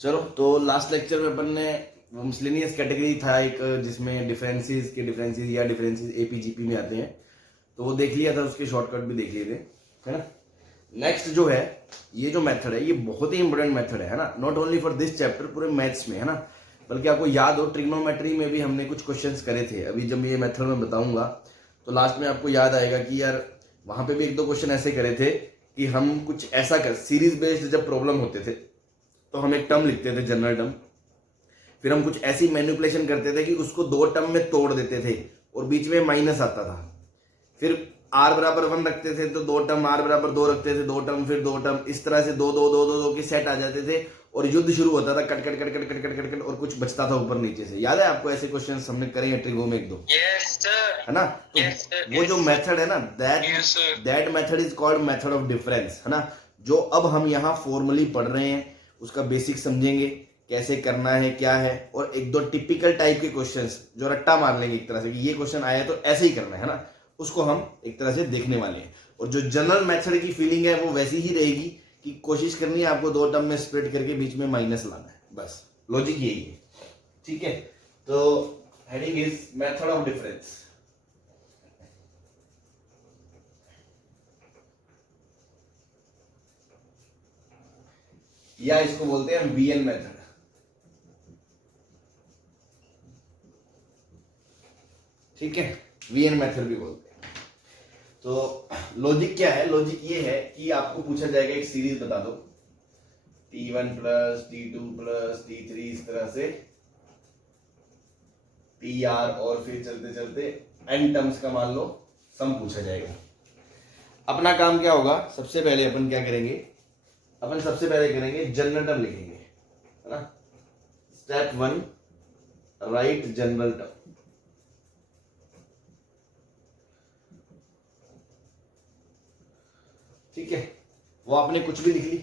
चलो, तो last lecture में अपन ने मिसलेनियस कैटेगरी था एक, जिसमें डिफरेंसेस या डिफरेंसेस एपीजीपी में आते हैं, तो वो देख लिया था, उसके शॉर्टकट भी देख लिए थे, है ना। नेक्स्ट जो है, ये जो मेथड है ये बहुत ही इंपॉर्टेंट मेथड है ना, not only for this chapter, पूरे मैथ्स में, है ना। बल्कि आपको याद हो, ट्रिग्नोमेट्री में भी हमने कुछ क्वेश्चंस करे थे। अभी जब ये मेथड मैं बताऊंगा तो लास्ट में आपको याद आएगा कि यार वहां पे भी एक दो क्वेश्चन ऐसे करे थे कि हम कुछ ऐसा कर, सीरीज बेस्ड जब प्रॉब्लम होते थे तो हम एक टर्म लिखते थे, जनरल टर्म, फिर हम कुछ ऐसी मैनिपुलेशन करते थे कि उसको दो टर्म में तोड़ देते थे और बीच में माइनस आता था। फिर आर बराबर 1 रखते थे तो दो टर्म, आर बराबर 2 रखते थे, दो टर्म, फिर दो टर्म, इस तरह से दो दो दो दो दो के सेट आ जाते थे और युद्ध शुरू होता था, cut cut cut cut cut cut cut cut, और कुछ बचता था ऊपर नीचे से। याद है आपको? ऐसे क्वेश्चन हमने करे हैं ट्रिगो में एक दो, है ना। तो वो जो मेथड है ना, that method is called method of difference, है ना। जो अब हम यहाँ फॉर्मली पढ़ रहे हैं उसका बेसिक समझेंगे, कैसे करना है क्या है, और एक दो टिपिकल टाइप के क्वेश्चंस जो रट्टा मार लेंगे एक तरह से कि ये क्वेश्चन आया तो ऐसे ही करना है ना, उसको हम एक तरह से देखने वाले हैं। और जो जनरल मेथड की फीलिंग है वो वैसी ही रहेगी कि कोशिश करनी है आपको दो टर्म में स्प्लिट करके बीच में माइनस लाना है, बस लॉजिक यही है, ठीक है। तो heading is method of difference. या इसको बोलते हैं वीएन मेथड, ठीक है, वीएन मेथड भी बोलते हैं। तो लॉजिक क्या है? लॉजिक ये है कि आपको पूछा जाएगा एक सीरीज बता दो, t1 plus t2 plus t3, इस तरह से tr, और फिर चलते चलते n टर्म्स का मान लो सम पूछा जाएगा। अपना काम क्या होगा? सबसे पहले अपन क्या करेंगे? अपन सबसे पहले करेंगे जनरल टर्म लिखेंगे, है ना। Step 1, right general term. ठीक है, वो आपने कुछ भी लिख ली,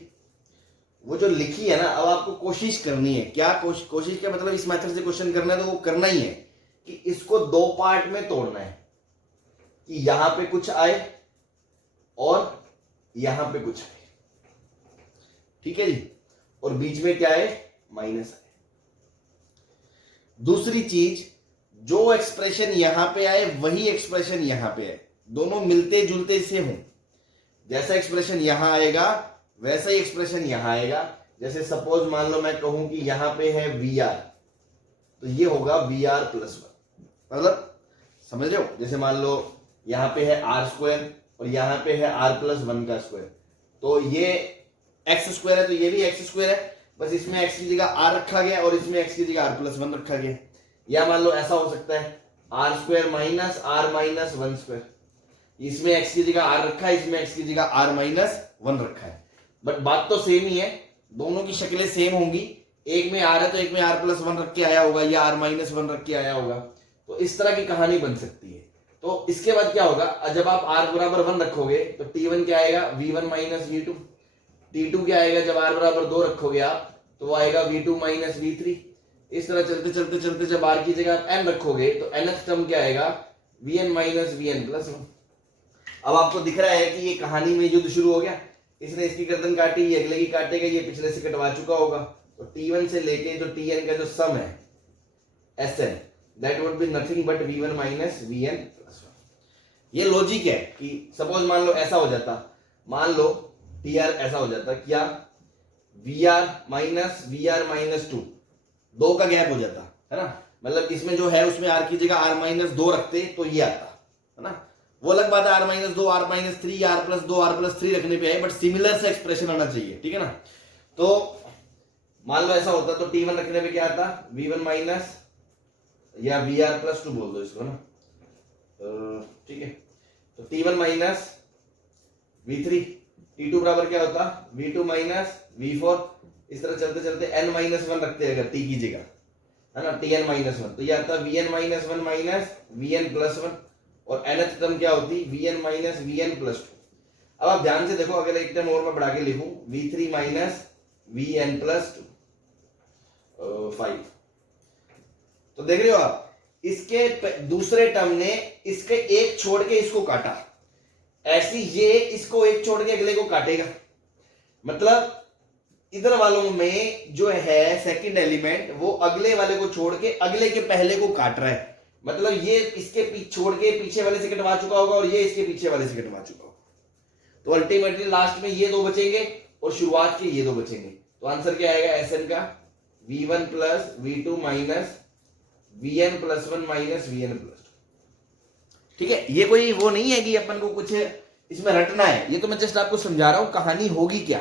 वो जो लिखी है ना, अब आपको कोशिश करनी है। क्या कोशिश क्या मतलब? इस मेथड से क्वेश्चन करना है तो वो करना ही है कि इसको दो पार्ट में तोड़ना है, कि यहां पे कुछ आए और यहां पे कुछ आए, ठीक है जी, और बीच में क्या है? माइनस आए। दूसरी चीज, जो एक्सप्रेशन यहां पे आए वही एक्सप्रेशन यहां पे आए, दोनों मिलते जुलते से हों। जैसा एक्सप्रेशन यहां आएगा वैसा ही एक्सप्रेशन यहां आएगा। जैसे सपोज मान लो मैं कहूं कि यहां पे है वी आर, तो ये होगा वी आर प्लस 1, मतलब समझ रहे हो? जैसे मान लो यहां पे है आर स्क्वायर और यहां पे है आर प्लस 1 का स्क्वायर, तो ये एक्स स्क्वायर है तो ये भी एक्स स्क्वायर है, बस इसमें एक्स की जगह आर रखा गया और इसमें एक्स की जगह आर प्लस 1 रखा गया। या मान लो ऐसा हो सकता है R square minus R minus 1 square, इसमें एक्स की जगह आर रखा है, इसमें एक्स की जगह आर माइनस 1 रखा है, बट बात तो सेम ही है, दोनों की शक्लें सेम होंगी। एक में आर है तो एक में आर प्लस 1 रख के आया होगा या आर माइनस 1 रख के आया होगा, तो इस तरह की कहानी बन सकती है। तो इसके बाद क्या होगा? जब आप आर बराबर 1 रखोगे तो t1 क्या आएगा? v1 minus v2। t2 क्या आएगा? जब आर बराबर 2 रखोगे आप तो आएगा v2 माइनस v3। इस तरह चलते चलते चलते जब आर की जगह आप n रखोगे तो nth टर्म क्या आएगा? vn minus vn plus 1। अब आपको दिख रहा है कि ये कहानी में युद्ध शुरू हो गया, इसने इसकी गर्दन काटी, ये अगले की काटेगा, ये पिछले से कटवा चुका होगा, तो t1 से लेके जो tn का जो सम है sn, that would be nothing but v1 minus vn plus 1। ये लॉजिक है कि सपोज मान लो ऐसा हो जाता, मान लो tr ऐसा हो जाता, क्या? vr माइनस 2, 2 का गैप हो जाता, है ना। मतलब इसमें जो है उसमें r की जगह r माइनस 2 रखते तो ये आता, है ना। वो अलग बात है R minus 2, R minus 3, R plus 2, R plus 3 रखने पे है, बट सिमिलर से एक्सप्रेशन आना चाहिए, ठीक है ना। तो मान लो ऐसा होता तो t1 रखने पे क्या आता? v1 माइनस या vr प्लस 2 बोल दो इसको ना, ठीक है। तो t1 माइनस v3, t2 बराबर क्या होता? v2 minus v4। इस तरह चलते चलते n माइनस 1 रखते हैं अगर t की जगह, है ना, tn माइनस 1, तो ये आता vn minus 1 minus vn plus 1, और nth टर्म क्या होती? vn minus vn plus 2। अब आप ध्यान से देखो, अगर एक टर्म और मैं बढ़ा के लिखूं v3 माइनस vn प्लस 5, तो देख रहे हो आप, इसके दूसरे टर्म ने इसके एक छोड़ के इसको काटा, ऐसी ये इसको एक छोड़ के अगले को काटेगा। मतलब इधर वालों में जो है सेकंड एलिमेंट वो अगले वाले को छोड़ के अगले के पहले को काट रहा है, मतलब ये इसके पीछे छोड़ के पीछे वाले से कटवा चुका होगा और ये इसके पीछे वाले से कटवा चुका होगा, तो अल्टीमेटली लास्ट में ये दो बचेंगे और शुरुआत के ये दो बचेंगे। तो आंसर क्या आएगा एसएन का, v1 plus v2 minus vn plus 1 minus vn plus 2। ठीक है, ये कोई वो नहीं है कि अपन को कुछ इसमें रटना है, ये तो मैं जस्ट आपको समझा रहा हूं कहानी होगी क्या,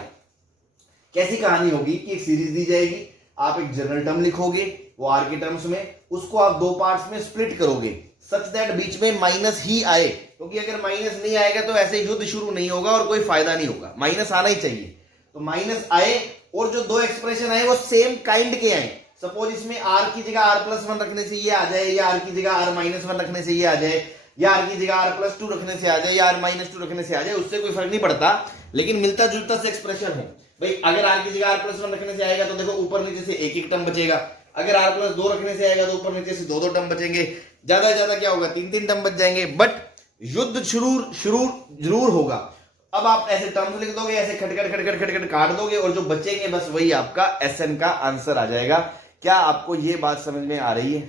कैसी कहानी होगी कि एक सीरीज दी जाएगी, आप एक जनरल टर्म लिखोगे वो आर के टर्म्स में, उसको आप दो पार्ट्स में स्प्लिट करोगे सच दैट बीच में माइनस ही आए, क्योंकि अगर माइनस नहीं आएगा तो ऐसे युद्ध शुरू नहीं होगा और कोई फायदा नहीं होगा, माइनस आना ही चाहिए। तो माइनस आए और जो दो एक्सप्रेशन आए वो सेम काइंड के आए। सपोज इसमें आर की जगह आर प्लस 1 रखने से ये आ जाए, या आर की जगह आर माइनस 1 रखने से ये आ जाए, या आर की जगह आर प्लस 2 रखने से आ जाए, या आर माइनस 2 रखने से आ जाए, उससे कोई फर्क नहीं पड़ता, लेकिन मिलता जुलता से एक्सप्रेशन हो। भाई अगर आर की जगह आर प्लस 1 रखने से आएगा तो देखो ऊपर नीचे से एक एक टर्म बचेगा, अगर आर प्लस 2 रखने से आएगा तो ऊपर नीचे से दो दो टर्म बचेंगे, ज्यादा से ज्यादा क्या होगा तीन तीन टर्म बच जाएंगे, बट युद्ध शुरू जरूर होगा। अब आप ऐसे टर्म्स लिख दोगे, ऐसे खटखट खटखट खटखट काट दोगे और जो बचेंगे बस वही आपका एसएन का आंसर आ जाएगा। क्या आपको ये बात समझ में आ रही है?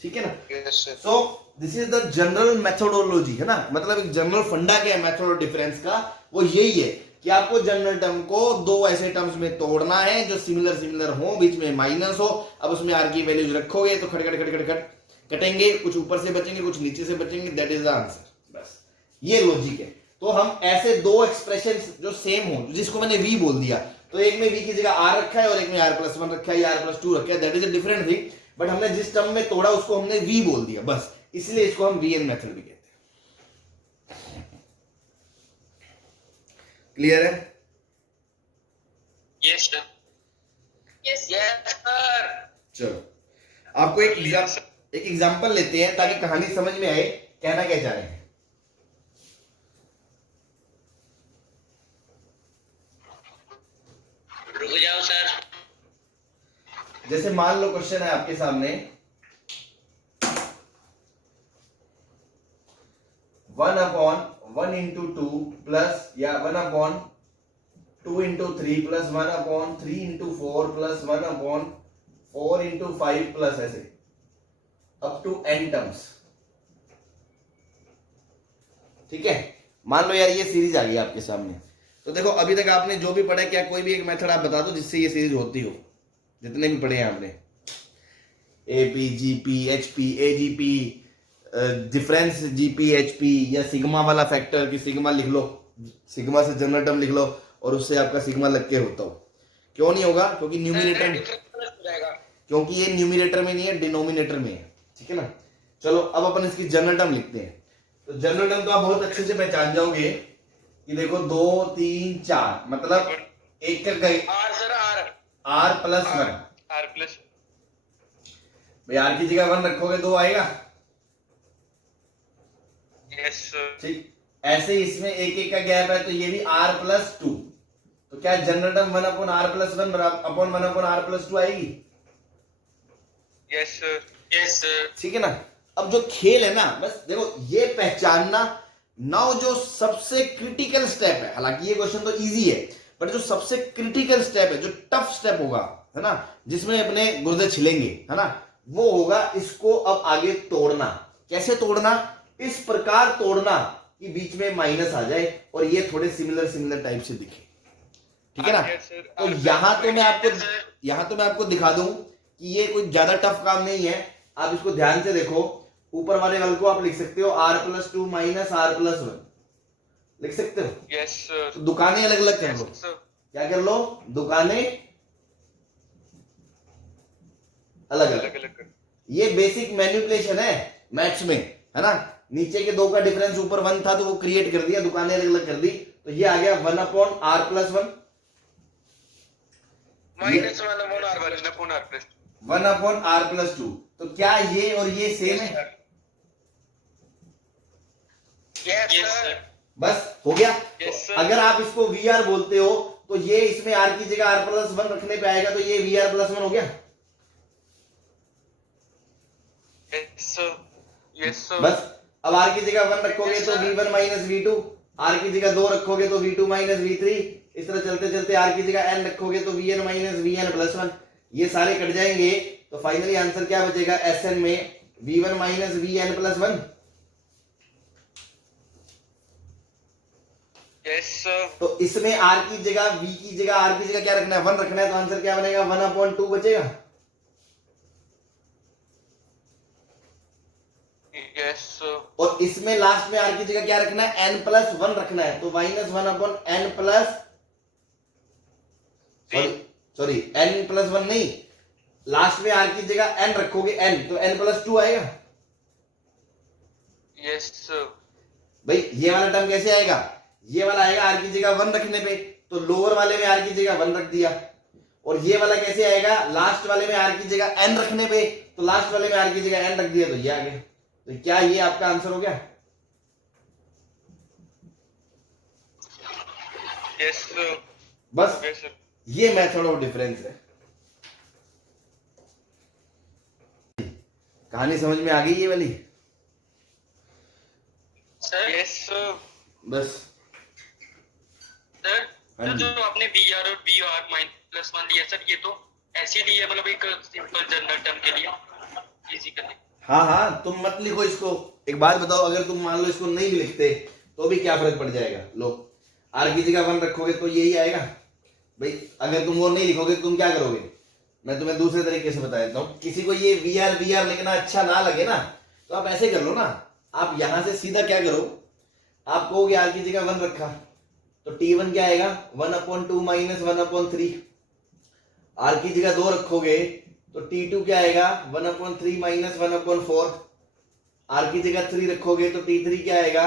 ठीक है ना? So this is the general methodology, है ना, मतलब एक जनरल फंडा क्या है मेथड ऑफ डिफरेंस का, वो यही है कि आपको जनरल टर्म को दो ऐसे टर्म्स में तोड़ना है जो सिमिलर हो, बीच में माइनस हो। अब उसमें आर की वैल्यूज रखोगे तो खटखट खटखट खट कटेंगे, कुछ ऊपर से बचेंगे कुछ नीचे से बचेंगे, दैट इज द आंसर। बस ये लॉजिक है। तो हम ऐसे दो एक्सप्रेशन जो सेम हो, जिसको मैंने वी बोल दिया, तो एक में वी की जगह आर रखा है और एक में आर प्लस 1 रखा है या आर प्लस 2 रखा है, that is a different thing, but हमने जिस टर्म में तोड़ा उसको हमने वी बोल दिया, बस इसलिए इसको हम वीएन मेथड भी कहते हैं। क्लियर है? Yes sir, yes sir. चलो आपको एक एग्जांपल लेते हैं ताकि कहानी समझ में आए कहना क्या चाह रहे हैं। रुक जाओ सर। जैसे मान लो क्वेश्चन है आपके सामने 1/1 into 2 प्लस या 1/2 into 3 plus 1/3 into 4 plus 1/4 into 5 plus ऐसे अप टू n टर्म्स। ठीक है, मान लो यार ये सीरीज आ गई आपके सामने, तो देखो अभी तक आपने जो भी पढ़ा, क्या कोई भी एक मेथड आप बता दो जिससे ये सीरीज होती हो, जितने भी पढ़े हैं आपने, AP GP HP AGP difference GP HP, या सिग्मा वाला फैक्टर कि सिग्मा लिख लो, सिग्मा से जनरल टर्म लिख लो और उससे आपका सिग्मा लग के होता हो। क्यों नहीं होगा? क्योंकि न्यूमिनेटर, क्योंकि ये न्यूमिनेटर में नहीं है, डिनोमिनेटर में है। ठीक है ना? चलो अब अपन इसकी जनरल टर्म लिखते हैं। तो जनरल टर्म तो आप बहुत अच्छे से पहचान जाओगे कि देखो 2 3 4 मतलब एक कर गए R sir, R plus 1, R plus, भाई आर की जगह 1 रखोगे 2 आएगा। Yes sir. ठीक, ऐसे इसमें एक एक का गैप है, तो ये भी r प्लस 2, तो क्या general term 1/r+1 upon 1/r+2 आएगी? Yes sir, yes sir. ठीक है ना? अब जो खेल है ना, बस देखो ये पहचानना। नाउ जो सबसे क्रिटिकल स्टेप है, हालांकि ये क्वेश्चन तो इजी है, बट जो सबसे क्रिटिकल स्टेप है, जो टफ स्टेप होगा, है ना, जिसमें अपने गुर्दे छिलेंगे, है ना, वो होगा इसको अब आगे तोड़ना। कैसे तोड़ना? इस प्रकार तोड़ना कि बीच में माइनस आ जाए और ये थोड़े सिमिलर टाइप से दिखे। ठीक है ना? तो यहां तो मैं आपको दिखा दूं कि ये कोई ज्यादा टफ काम नहीं है। आप इसको ध्यान से देखो, ऊपर वाले वाले को आप लिख सकते हो r+2 माइनस r+1 लिख सकते हो। Yes sir. तो दुकानें अलग अलग कर लो। क्या कर लो? दुकानें अलग अलग। ये बेसिक मैनिपुलेशन है मैथ्स में, है ना। नीचे के दो का डिफरेंस ऊपर 1 था तो वो क्रिएट कर दिया, दुकानें अलग अलग कर दी, तो ये आ गया 1/r+1 माइनस 1/r+2 1/r+2। तो क्या ये और ये सेम है? Yes sir. बस हो गया। Yes sir. अगर आप इसको VR बोलते हो तो ये इसमें r की जगह r+1 रखने पे आएगा, तो ये VR+1 हो गया। Yes sir, yes sir. बस अब r की जगह 1 रखोगे तो V1 माइनस V2 आर की जगह 2 रखोगे तो V2 माइनस V3, इस तरह चलते चलते आर की जगह n रखोगे तो Vn माइनस Vn प्लस 1, ये सारे कट जाएंगे तो फाइनली आंसर क्या बचेगा Sn में V1 minus Vn plus 1। Yes, sir. तो इसमें आर की जगह V की जगह आर की जगह क्या रखना है 1 रखना है, तो आंसर क्या बनेगा 1/2 बचेगा। Yes, sir. और इसमें लास्ट में आर की जगह क्या रखना है n प्लस 1 रखना है, तो minus 1/n plus sorry n plus 1 नहीं, लास्ट में आर की जगह n रखोगे n तो n प्लस 2 आएगा। Yes, sir. भाई ये वाला टर्म कैसे आएगा, ये वाला आएगा आर की जगह 1 रखने पे, तो लोअर वाले में आर की जगह 1 रख दिया। और ये वाला कैसे आएगा, लास्ट वाले में आर की जगह n रखने पे, तो लास्ट वाले में आर की जगह n रख दिया, तो ये आ गया। तो क्या ये आपका आंसर हो गया? Yes, sir. बस Yes, sir. ये मेथड ऑफ डिफरेंस है। कहानी समझ में आ गई ये वाली? Sir. Yes, sir. बस सर हाँ सर जी। जो आपने बी आर और बी आर माइनस 1 लिया सर, ये तो ऐसे लिया मतलब एक सिंपल जनरल टर्म के लिए इजी करने। हाँ हाँ, तुम मत लिखो इसको। एक बात बताओ, अगर तुम मान लो इसको नहीं भी लिखते तो भी क्या फर्क पड़ जाएगा? लो आर की जगह 1 रखोगे तो यही आएगा भाई। अगर तुम वो नहीं लिखोगे तो तुम क्या करोगे? मैं तुम्हें दूसरे तरीके से बता देता हूँ। किसी को ये वी आर लिखना अच्छा ना लगे ना, तो आप ऐसे कर लो ना, आप यहां से सीधा क्या करो, आप कहोगे आर की जगह 1 रखा, तो T1 क्या आएगा 1/2 माइनस 1/3। आर की जगह 2 रखोगे तो T2 क्या आएगा 1/3 माइनस 1/4। आर की जगह 3 रखोगे तो T3 क्या आएगा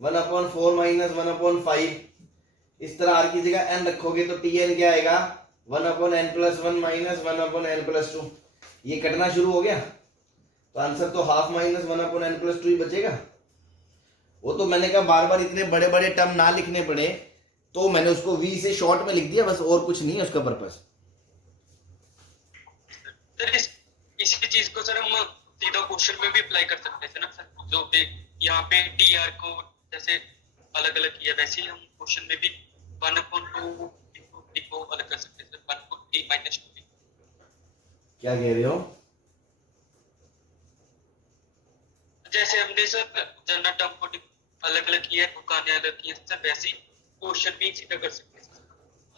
1/4 माइनस 1/5। इस तरह आर की जगह n रखोगे तो Tn क्या आएगा 1/n plus 1 minus 1/n plus 2। ये कटना शुरू हो गया, तो आंसर तो हाफ माइनस 1/n प्लस 2 ही बचेगा। वो तो मैंने कहा बार बार इतने बड़े बड़े टर्म ना लिखने पड़े, तो मैंने उसको v से शॉर्ट में लिख दिया, बस और कुछ नहीं है उसका पर्पस। सर इसी चीज को सर हम सीधा क्वेश्चन में भी अप्लाई कर सकते हैं ना सर, जो पे यहाँ पे टी आर को जैसे अलग अलग किया वैसे ही हम क्वेश्चन में भी 1/2 को अलग कर सकते हैं सर, 1/3 माइनस 2। क्या कह रहे हो? जैसे हमने सर जनरल टर्म को अलग अलग किया है, दुकानें अलग की है सर, वैसे ही क्वेश्चन भी सीधा कर सकते हैं सर।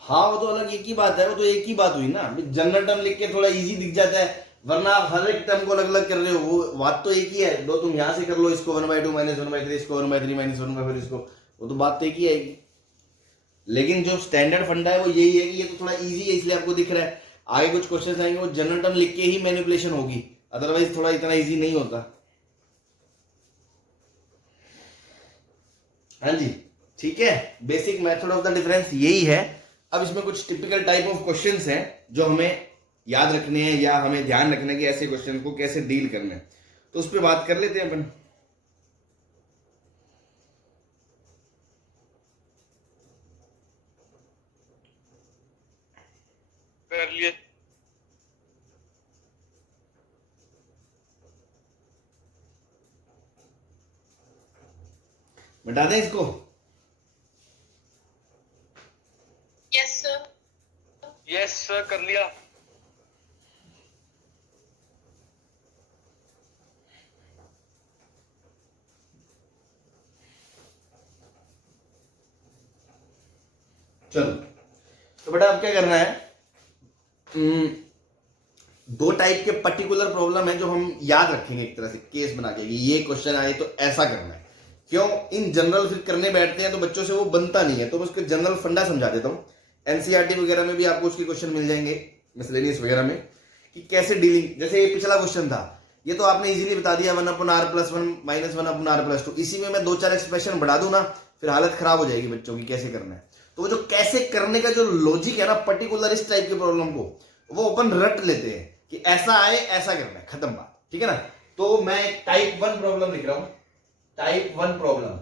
हाँ वो तो अलग एक ही बात है, वो तो एक ही बात हुई ना। जनरल टर्म लिख के थोड़ा इजी दिख जाता है, वरना आप हर एक टर्म को अलग अलग कर रहे हो। वो बात तो एक ही है, दो तुम यहाँ से कर लो इसको 1/2 माइनस 1/3, इसको 1/3 माइनस 1/4 इसको, वो तो बात तो एक ही आएगी। लेकिन जो स्टैंडर्ड फंडा है वो यही है कि ये तो थोड़ा इजी है इसलिए आपको दिख रहा है। आगे कुछ क्वेश्चन आएंगे वो जनरल टर्म लिख के ही मैनिपुलेशन होगी, अदरवाइज थोड़ा इतना इजी नहीं होता। हाँ जी ठीक है, basic method of the difference यही है। अब इसमें कुछ टिपिकल टाइप ऑफ क्वेश्चंस हैं जो हमें याद रखने हैं या हमें ध्यान रखना है कि ऐसे क्वेश्चन को कैसे डील करना है, तो उस पर बात कर लेते हैं अपन। कर लिए बता दें इसको? यस सर कर लिया। चलो तो बेटा अब क्या करना है, दो टाइप के पर्टिकुलर प्रॉब्लम है जो हम याद रखेंगे एक तरह से केस बना के, ये क्वेश्चन आए तो ऐसा करना है। क्यों? इन जनरल फिर करने बैठते हैं तो बच्चों से वो बनता नहीं है, तो मैं उसके जनरल फंडा समझा देता हूँ। एनसीईआरटी वगैरह में भी आपको उसके क्वेश्चन मिल जाएंगे, मिसलेनियस वगैरह में, कि कैसे डीलिंग। जैसे ये पिछला क्वेश्चन था, ये तो आपने इजीली बता दिया 1/r plus 1 minus 1/r plus 2। इसी में मैं 2-4 एक्सप्रेशन बढ़ा दूं ना, फिर हालत खराब हो जाएगी बच्चों की कैसे करना है। तो वो जो कैसे करने का जो लॉजिक है ना पर्टिकुलर इस टाइप के प्रॉब्लम को, वो अपन रट लेते हैं कि ऐसा आए ऐसा करना है, खत्म बात, ठीक है ना। तो मैं टाइप 1 प्रॉब्लम लिख रहा हूं, टाइप 1 प्रॉब्लम।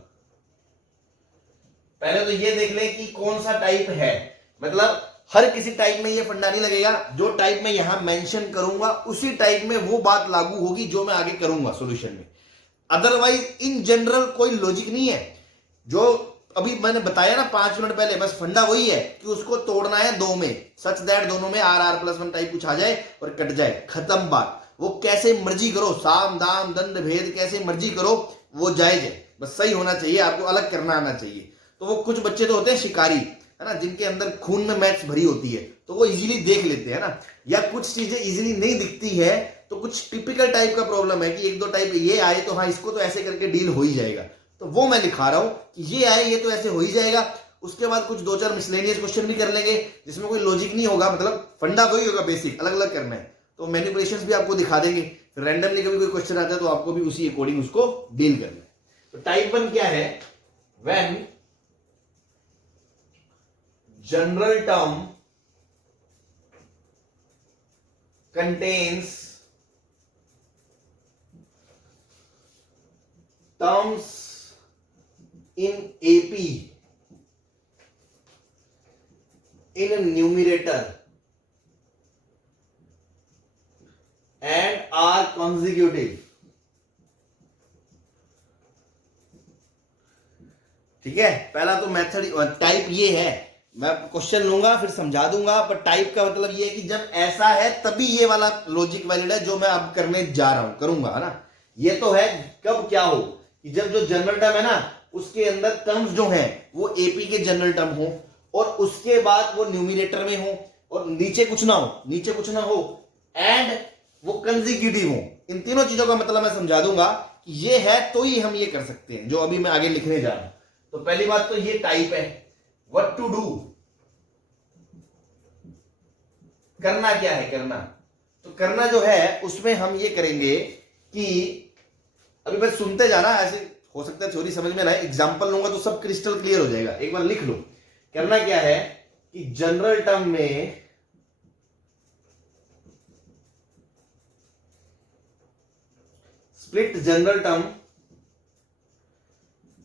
पहले तो ये देख लें कि कौन सा टाइप है, मतलब हर किसी टाइप में ये फंडा नहीं लगेगा। जो टाइप में यहां मेंशन करूंगा उसी टाइप में वो बात लागू होगी जो मैं आगे करूंगा सॉल्यूशन में। अदरवाइज इन जनरल कोई लॉजिक नहीं है। जो अभी मैंने बताया ना 5 मिनट पहले, बस फंडा वही है कि उसको तोड़ना है दो में, सच दैट दोनों में R+1 टाइप कुछ आ जाए और कट जाए, खत्म बात। वो कैसे मर्जी करो, साम दाम दंड भेद कैसे मर्जी करो, वो जायज है, बस सही होना चाहिए, आपको अलग करना आना चाहिए। तो वो कुछ बच्चे तो होते हैं शिकारी, है ना, जिनके अंदर खून में मैथ्स भरी होती है, तो वो इजीली देख लेते हैं ना, या कुछ चीजें इजीली नहीं दिखती है, तो कुछ टिपिकल टाइप का प्रॉब्लम है कि एक दो टाइप ये आए तो हाँ इसको तो ऐसे करके डील हो ही जाएगा, तो वो मैं दिखा रहा हूं कि ये आए ये तो ऐसे हो ही जाएगा। उसके बाद कुछ 2-4 मिसलेनियस क्वेश्चन भी कर लेंगे जिसमें कोई लॉजिक नहीं होगा, मतलब फंडा वही होगा, बेसिक अलग अलग करना है, तो मैनिपुलेशंस भी आपको दिखा देंगे। फिर रैंडमली कभी कोई क्वेश्चन आता है तो आपको भी उसी अकॉर्डिंग उसको डील करना है। तो टाइप 1 क्या है, when general term contains terms in AP in a numerator and are consecutive। ठीक है, पहला तो मेथड टाइप ये है, मैं क्वेश्चन लूंगा फिर समझा दूंगा, पर टाइप का मतलब ये है कि जब ऐसा है तभी ये वाला लॉजिक वैलिड है जो मैं अब करने जा रहा हूं, करूंगा, है ना। ये तो है कब क्या हो कि जब जो जनरल टर्म है ना उसके अंदर टर्म्स जो हैं वो एपी के जनरल टर्म हो और उसके बाद वो न्यूमिनेटर में हो और नीचे कुछ ना हो एंड वो कंसेक्यूटिव हो। इन तीनों चीजों का मतलब मैं समझा दूंगा कि ये है तो ही हम ये कर सकते हैं जो अभी मैं आगे लिखने जा रहा हूं। तो पहली बात तो ये टाइप है। व्हाट टू डू, करना क्या है, तो करना जो है उसमें हम ये करेंगे कि अभी बस सुनते जाना, ऐसे हो सकता है थ्योरी समझ में ना आए, एग्जांपल लूंगा तो सब क्रिस्टल क्लियर हो जाएगा, एक बार लिख लो। करना क्या है कि जनरल टर्म में split general term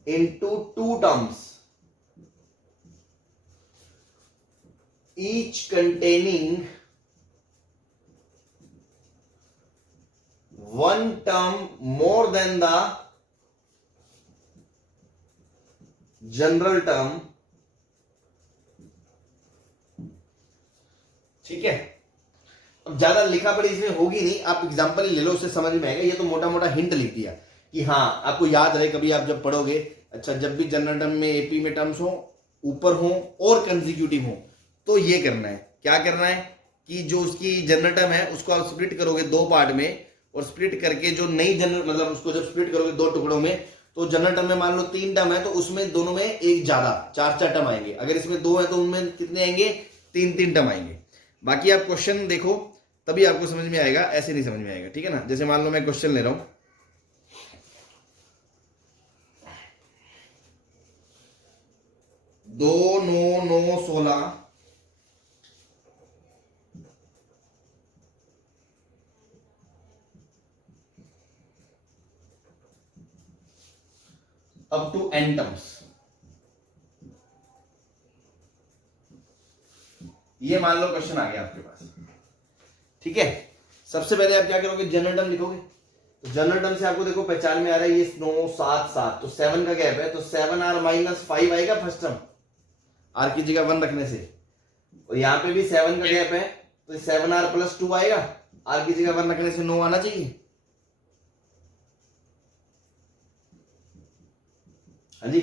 into 2 terms each containing one term more than the general term। ठीक है, अब ज्यादा लिखा पड़ी इसमें होगी नहीं, आप एग्जांपल ही ले लो, उससे समझ में आएगा। ये तो मोटा मोटा हिंट लिख दिया कि हाँ आपको याद रहे कभी आप जब पढ़ोगे, अच्छा जब भी जनरल टर्म में एपी में टर्म्स हो ऊपर हो और कंसेक्यूटिव हो तो ये करना है। क्या करना है कि जो उसकी जनरल टर्म है उसको आप स्प्लिट करोगे 2 पार्ट में, और स्प्लिट करके जो नई जनरल मतलब उसको जब स्प्लिट करोगे 2 टुकड़ों में, तो जनरल टर्म में मान लो 3 टर्म है तो उसमें दोनों में एक ज्यादा 4 टर्म आएंगे, अगर इसमें 2 है तो उनमें कितने आएंगे, 3 टर्म आएंगे। बाकी आप क्वेश्चन देखो तभी आपको समझ में आएगा, ऐसे नहीं समझ में आएगा, ठीक है ना। जैसे मान लो मैं क्वेश्चन ले रहा हूं 2 9 9 16 अप टू n टर्म्स। ये मान लो क्वेश्चन आ गया आपके पास, ठीक है। सबसे पहले आप क्या करोगे, जनरल टर्म लिखोगे। तो जनरल टर्म से आपको देखो पहचान में आ रहा है ये 9 7 7, तो 7 का गैप है, तो 7r-5 आएगा फर्स्ट टर्म, r की जगह 1 रखने से, और यहां पे भी 7 का गैप है तो 7r+2 आएगा, r की जगह 1 रखने से 9 आना चाहिए। हाँ जी,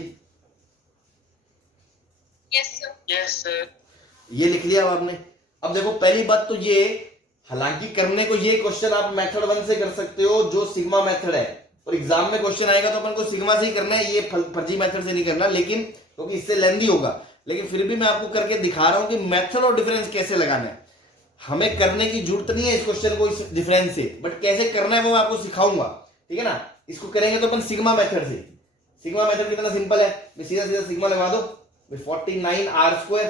यस सर। ये लिख लिया अब आपने। अब देखो पहली बात तो ये, हालांकि करने को ये क्वेश्चन आप मेथड 1 से कर सकते हो जो सिग्मा मेथड है, और एग्जाम में क्वेश्चन आएगा तो अपन को सिग्मा से ही करना है, ये फर्जी मेथड से नहीं करना, लेकिन क्योंकि इससे लेंदी होगा, लेकिन फिर भी मैं आपको करके दिखा रहा हूं कि मेथड और डिफरेंस कैसे लगाना है। हमें करने की जरूरत नहीं है इस क्वेश्चन को इस डिफरेंस से, बट कैसे करना है वो मैं आपको सिखाऊंगा, ठीक है ना। इसको करेंगे तो अपन सिग्मा मेथड से। सिग्मा मेथड कितना सिंपल है, सीधा सीधा सिग्मा लगा दो, 49r²,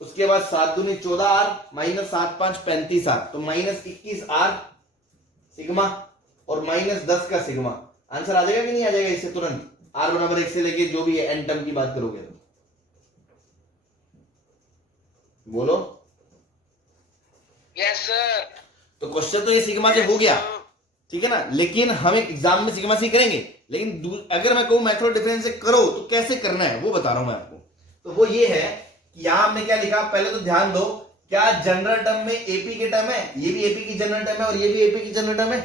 उसके बाद 7 दूनी 14r -7 5 35r, तो -21r सिग्मा और -10 का सिग्मा। आंसर आ जाएगा कि नहीं आ जाएगा इससे तुरंत, r बराबर 1 से लेके जो भी एन टर्म की बात करोगे तो बोलो। Yes sir. तो क्वेश्चन तो ये सिग्मा से हो गया, ठीक है ना। लेकिन हम एक एग्जाम में सिग्मा सी करेंगे, लेकिन अगर मैं कहूं मेथड डिफरेंस से करो तो कैसे करना है वो बता रहा हूं मैं आपको। तो वो ये है कि यहां हमने क्या लिखा, पहले तो ध्यान दो, क्या जनरल टर्म में एपी के टर्म है, ये भी एपी की जनरल टर्म है और ये भी एपी की जनरल टर्म है।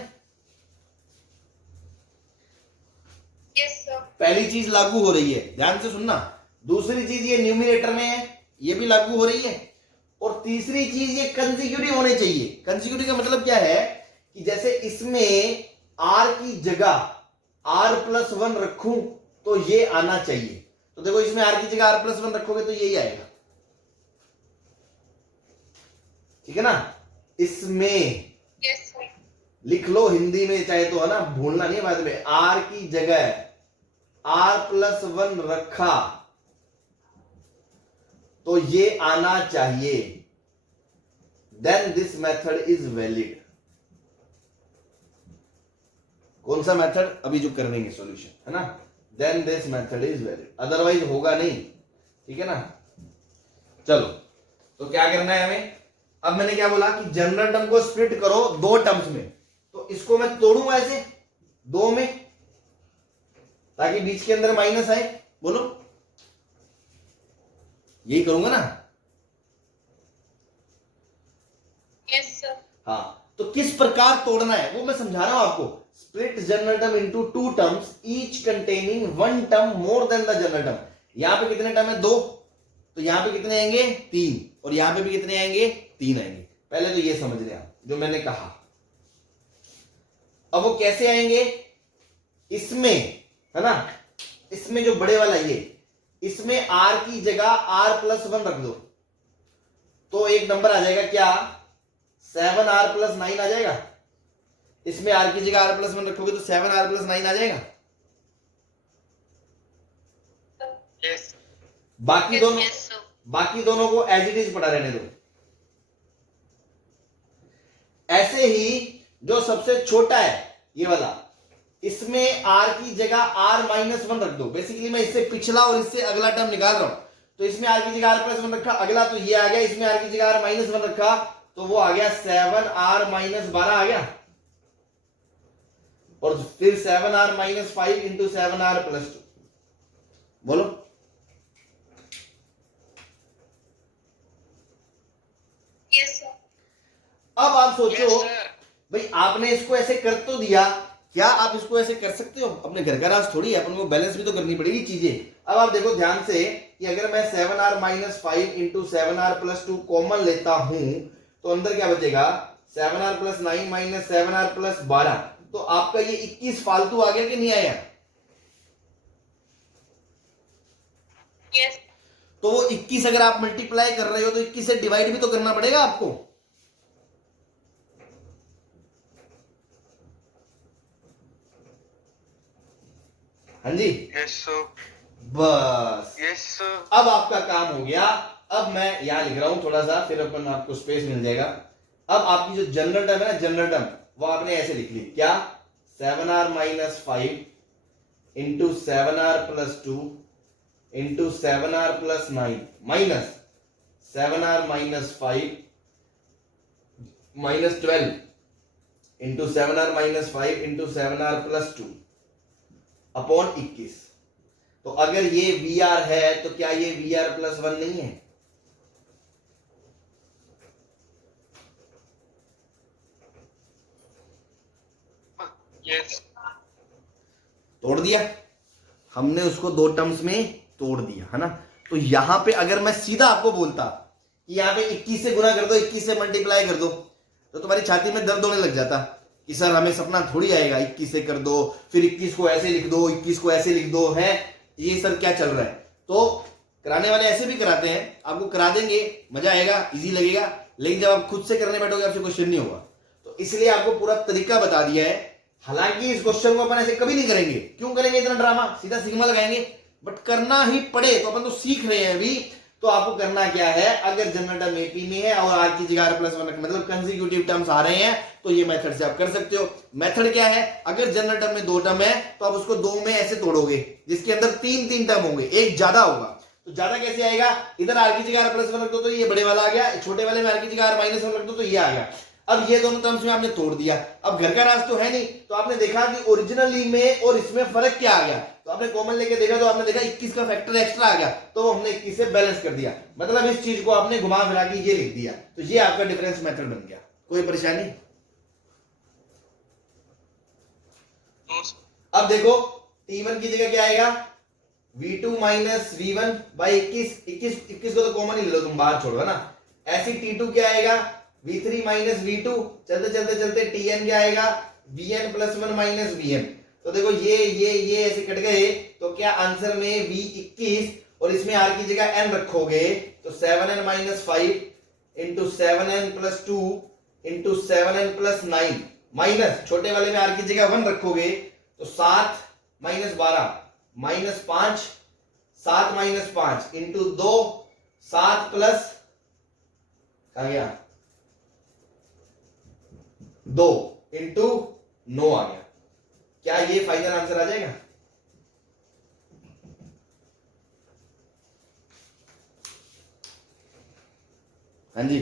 Yes sir. पहली चीज लागू हो रही है, ध्यान से सुनना। दूसरी चीज ये न्यूमिनेटर में है, ये भी लागू हो रही है। और तीसरी चीज ये कंसेक्यूटिव होने चाहिए। कंसेक्यूटिव का मतलब क्या है कि जैसे इसमें r की जगह r+1 रखूं तो ये आना चाहिए। तो देखो इसमें r की जगह r+1 रखोगे तो यही आएगा, ठीक है ना। इसमें यस सर। लिख लो हिंदी में चाहे तो, है ना, भूलना नहीं बाद में। r की जगह r+1 रखा तो ये आना चाहिए, then this method is valid. कौन सा मेथड, अभी जो कर देंगे सॉल्यूशन, है ना, then this method is valid, otherwise होगा नहीं, ठीक है ना। चलो तो क्या करना है हमें, अब मैंने क्या बोला कि जनरल टर्म को स्प्लिट करो दो टर्म्स में, तो इसको मैं तोड़ू ऐसे दो में ताकि बीच के अंदर माइनस आए, बोलो यही करूंगा ना। Yes sir. हाँ, तो किस प्रकार तोड़ना है वो मैं समझा रहा हूं आपको। Split general term into two terms each containing one term more than the general term. यहां पे कितने टर्म है, दो, तो यहां पे कितने आएंगे, तीन, और यहां पे भी कितने आएंगे, तीन आएंगे। पहले तो ये समझ लें आप जो मैंने कहा। अब वो कैसे आएंगे, इसमें, है ना, इसमें जो बड़े वाला ये, इसमें r की जगह r+1 रख दो तो एक नंबर आ जाएगा क्या, 7r+9 आ जाएगा। इसमें r की जगह r+1 रखोगे तो 7r+9 आ जाएगा। यस बाकी दोनों, यस सर। बाकी दोनों को एज इट इज पड़ा रहने दो। ऐसे ही जो सबसे छोटा है ये वाला, इसमें r की जगह r-1 रख दो। बेसिकली मैं इससे पिछला और इससे अगला टर्म निकाल रहा हूं, तो इसमें r की जगह r+1 रखा, अगला तो ये आ गया, इसमें r की जगह r-1 रखा तो वो आ गया 7r-12 आ गया, और फिर 7r-5 इंटू 7r+2, बोलो। Yes sir. अब आप सोचो यस सर। भाई आपने इसको ऐसे कर तो दिया, क्या आप इसको ऐसे कर सकते हो, अपने घर का राज थोड़ी है, अपन को बैलेंस भी तो करनी पड़ेगी चीजें। अब आप देखो ध्यान से कि अगर मैं 7r-5 इंटू 7r+2 कॉमन लेता हूं तो अंदर क्या बचेगा, 7r+9 माइनस 7r+12, तो आपका ये 21 फालतू आ गया कि नहीं आया। यस। तो वो 21 अगर आप मल्टीप्लाई कर रहे हो तो 21 से डिवाइड भी तो करना पड़ेगा आपको। हाँ जी, यस सर। बस यस सर। अब आपका काम हो गया। अब मैं यहां लिख रहा हूं थोड़ा सा, फिर अपन आपको स्पेस मिल जाएगा। अब आपकी जो जनरल टर्म है ना, जनरल टर्म वो आपने ऐसे लिख ली, क्या, 7r-5 into 7r+2 into 7r+9 minus 7r-5 minus 12 into 7r-5 into 7r+2 upon 21। तो अगर ये VR है तो क्या ये VR+1 नहीं है। यस। तोड़ दिया हमने उसको दो टर्म्स में तोड़ दिया, है ना। तो यहां पे अगर मैं सीधा आपको बोलता कि यहां पे 21 से गुना कर दो, 21 से मल्टीप्लाई कर दो, तो तुम्हारी छाती में दर्द होने लग जाता कि सर हमें सपना थोड़ी आएगा, 21 से कर दो, फिर 21 को ऐसे लिख दो, 21 को ऐसे लिख दो, है ये सर क्या चल रहा है। तो कराने वाले ऐसे भी कराते हैं, आपको करा देंगे, मजा आएगा, इजी लगेगा, लेकिन जब आप खुद से करने बैठोगे आपसे क्वेश्चन नहीं होगा। तो इसलिए आपको पूरा तरीका बता दिया है। हालांकि इस क्वेश्चन को अपन ऐसे कभी नहीं करेंगे, क्यों करेंगे इतना ड्रामा, सीधा सिग्मा लगाएंगे, बट करना ही पड़े तो अपन तो सीख रहे हैं अभी। तो आपको करना क्या है, अगर जनरल टर्म एपी में है और आर की जगह r+1 मतलब कंसेक्यूटिव टर्म्स आ रहे हैं तो ये मेथड से आप कर सकते हो। मेथड क्या है, अगर जनरल टर्म में दो टर्म है तो आप उसको दो में ऐसे तोड़ोगे जिसके अंदर तीन तीन टर्म होंगे, एक ज्यादा होगा। तो ज्यादा कैसे आएगा, इधर आर की जगह r+1 रख दो तो ये बड़े वाला आ गया, छोटे वाले में आर की जगह r-1 रख दो तो ये आ गया। अब ये दोनों टर्म्स में आपने तोड़ दिया, अब घर का राज तो है नहीं, तो आपने देखा कि ओरिजिनली में और इसमें फर्क क्या आ गया, तो आपने कॉमन लेके देखा तो आपने देखा 21 का फैक्टर एक्स्ट्रा आ गया, तो हमने 21 से बैलेंस कर दिया, मतलब इस चीज को आपने घुमा फिरा के ये लिख दिया, तो ये आपका डिफरेंस मेथड बन गया। कोई परेशानी? No sir. अब देखो T1 की जगह क्या आएगा, V2 माइनस V1 बाई 21 को तो कॉमन ही ले लो तुम, बाहर छोड़ो है ना। ऐसी T2 क्या आएगा, V3 माइनस V2, चलते चलते चलते Tn क्या आएगा, Vn प्लस 1 माइनस Vn। तो देखो ये ऐसे कट गए, तो क्या आंसर में V21 और इसमें r की जगह n रखोगे तो 7n minus 5 into 7n plus 2 into 7n plus 9 minus छोटे वाले में r की जगह 1 रखोगे तो 7 minus 12 minus 5, 7 minus 5 into 2 7 plus आ गया 2 इंटू 9 आ गया। क्या ये फाइनल आंसर आ जाएगा? हाँ जी,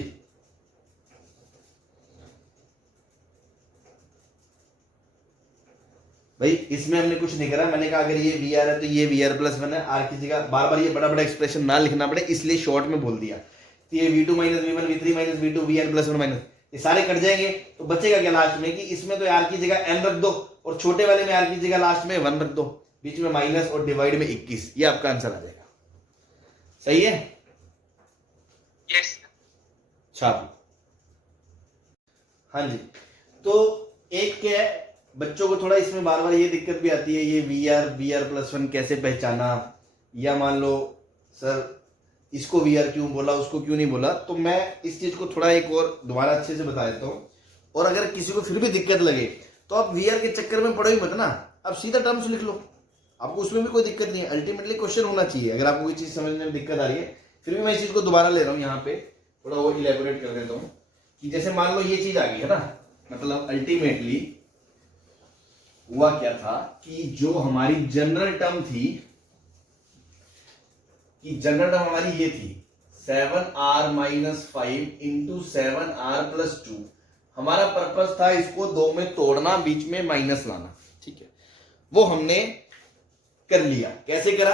भाई इसमें हमने कुछ नहीं करा, मैंने कहा अगर ये वी आर है तो ये वी आर प्लस 1 है, आर की जगह बार बार ये बड़ा बड़ा एक्सप्रेशन ना लिखना पड़े इसलिए शॉर्ट में बोल दिया। तो ये V2 minus V1 V3 minus V2 Vn plus 1 minus, ये सारे कट जाएंगे तो बचेगा क्या लास्ट में, कि इसमें तो आर की जगह n रख दो और छोटे वाले में आर की जगह लास्ट में 1 रख दो, बीच में माइनस और डिवाइड में 21, ये आपका आंसर आ जाएगा। सही है? यस। छाप। हाँ जी, तो एक क्या है, बच्चों को थोड़ा इसमें बार बार ये दिक्कत भी आती है, ये वी आर प्लस 1 कैसे पहचाना, या मान लो सर इसको वी आर क्यों बोला उसको क्यों नहीं बोला, तो मैं इस चीज को थोड़ा एक और दोबारा अच्छे से बता देता हूँ। और अगर किसी को फिर भी दिक्कत लगे तो आप वी आर के चक्कर में पढ़ो ही मत ना, आप सीधा टर्म्स लिख लो, आपको उसमें भी कोई दिक्कत नहीं है। अल्टीमेटली क्वेश्चन होना चाहिए, अगर आपको कोई चीज समझने में दिक्कत आ रही है, फिर भी मैं इस चीज को दोबारा ले रहा हूँ, यहाँ पे थोड़ा और इलेबोरेट कर देता हूँ कि जैसे मान लो ये चीज आ गई है ना, मतलब अल्टीमेटली हुआ क्या था कि जो हमारी जनरल टर्म थी, कि जनरल टर्म हमारी ये थी 7r minus 5 into 7r plus 2, हमारा पर्पस था इसको 2 में तोड़ना, बीच में माइनस लाना, ठीक है, वो हमने कर लिया। कैसे करा,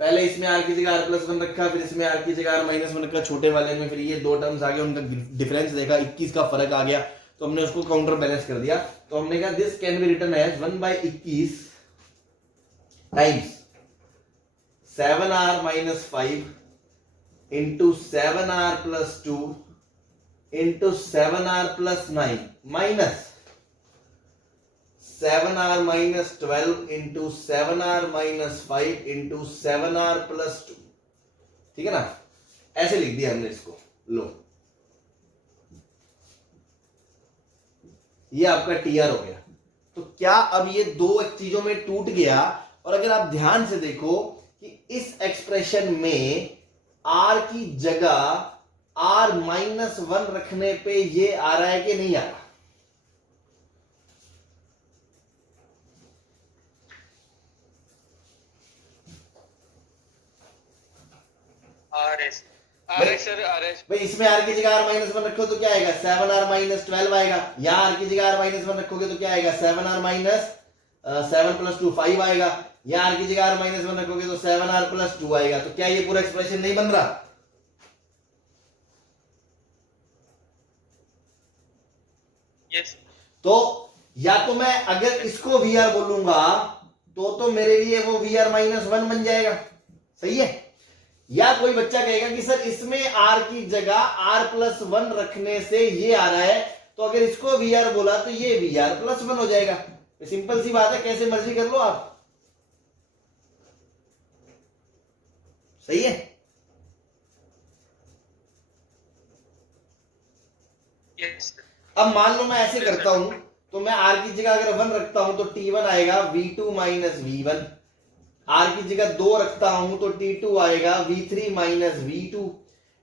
पहले इसमें r की जगह r प्लस 1 रखा, फिर इसमें r की जगह r माइनस 1 रखा, छोटे वाले में फिर ये दो टर्म्स आ गए, उनका डिफरेंस देखा, 21 का फर्क आ गया, तो हमने उसको काउंटर बैलेंस कर दिया। तो हमने कहा this can be written as 1/21 times 7r minus 5 into 7r plus 2 into 7r plus 9 minus 7r minus 12 into 7r minus 5 into 7r plus 2, ठीक है ना, ऐसे लिख दिया हमने इसको। लो ये आपका टीआर हो गया। तो क्या अब ये दो चीजों में टूट गया, और अगर आप ध्यान से देखो कि इस एक्सप्रेशन में r की जगह r माइनस 1 रखने पे ये आ रहा है कि नहीं आ रहा, भाई इसमें r की जगह r माइनस 1 रखो तो क्या आएगा 7r माइनस 12 आएगा, यहाँ r की जगह r माइनस 1 रखोगे तो क्या आएगा 7r माइनस 7 प्लस 2 5 आएगा, यहाँ r की जगह r माइनस 1 रखोगे तो 7r प्लस 2 आएगा। तो क्या ये पूरा एक्सप्रेशन नहीं बन रहा? यस। तो या तो मैं अगर इसको VR बोलूंगा तो मेरे लिए वो VR माइनस 1 बन जाएगा, सही है। या कोई बच्चा कहेगा कि सर इसमें r की जगह r प्लस 1 रखने से ये आ रहा है, तो अगर इसको VR बोला तो ये VR प्लस 1 हो जाएगा। सिंपल सी बात है, कैसे मर्जी कर लो आप, सही है। यस। अब मान लो मैं ऐसे करता हूं, तो मैं r की जगह अगर 1 रखता हूं तो T1 आएगा V2 माइनस V1, r की जगह 2 रखता हूं तो T2 आएगा V3 माइनस V2,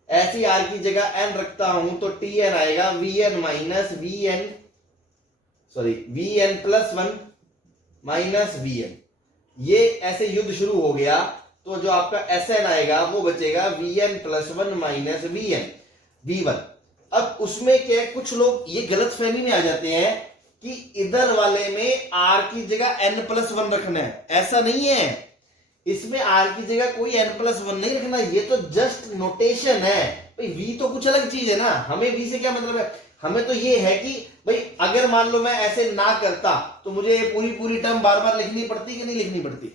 ऐसी r की जगह n रखता हूं तो Tn आएगा Vn minus Vn plus 1 minus Vn। ये ऐसे युद्ध शुरू हो गया, तो जो आपका Sn आएगा वो बचेगा Vn plus 1 minus Vn V1। अब उसमें क्या है, कुछ लोग ये गलत फहमी में आ जाते हैं कि इधर वाले में r की जगह n+1 रखना है। ऐसा नहीं है, इसमें r की जगह कोई n+1 नहीं रखना, ये तो जस्ट नोटेशन है भाई। v तो कुछ अलग चीज है ना, हमें v से क्या मतलब है, हमें तो ये है कि भाई अगर मान लो मैं ऐसे ना करता तो मुझे पूरी पूरी टर्म बार बार लिखनी पड़ती कि नहीं लिखनी पड़ती,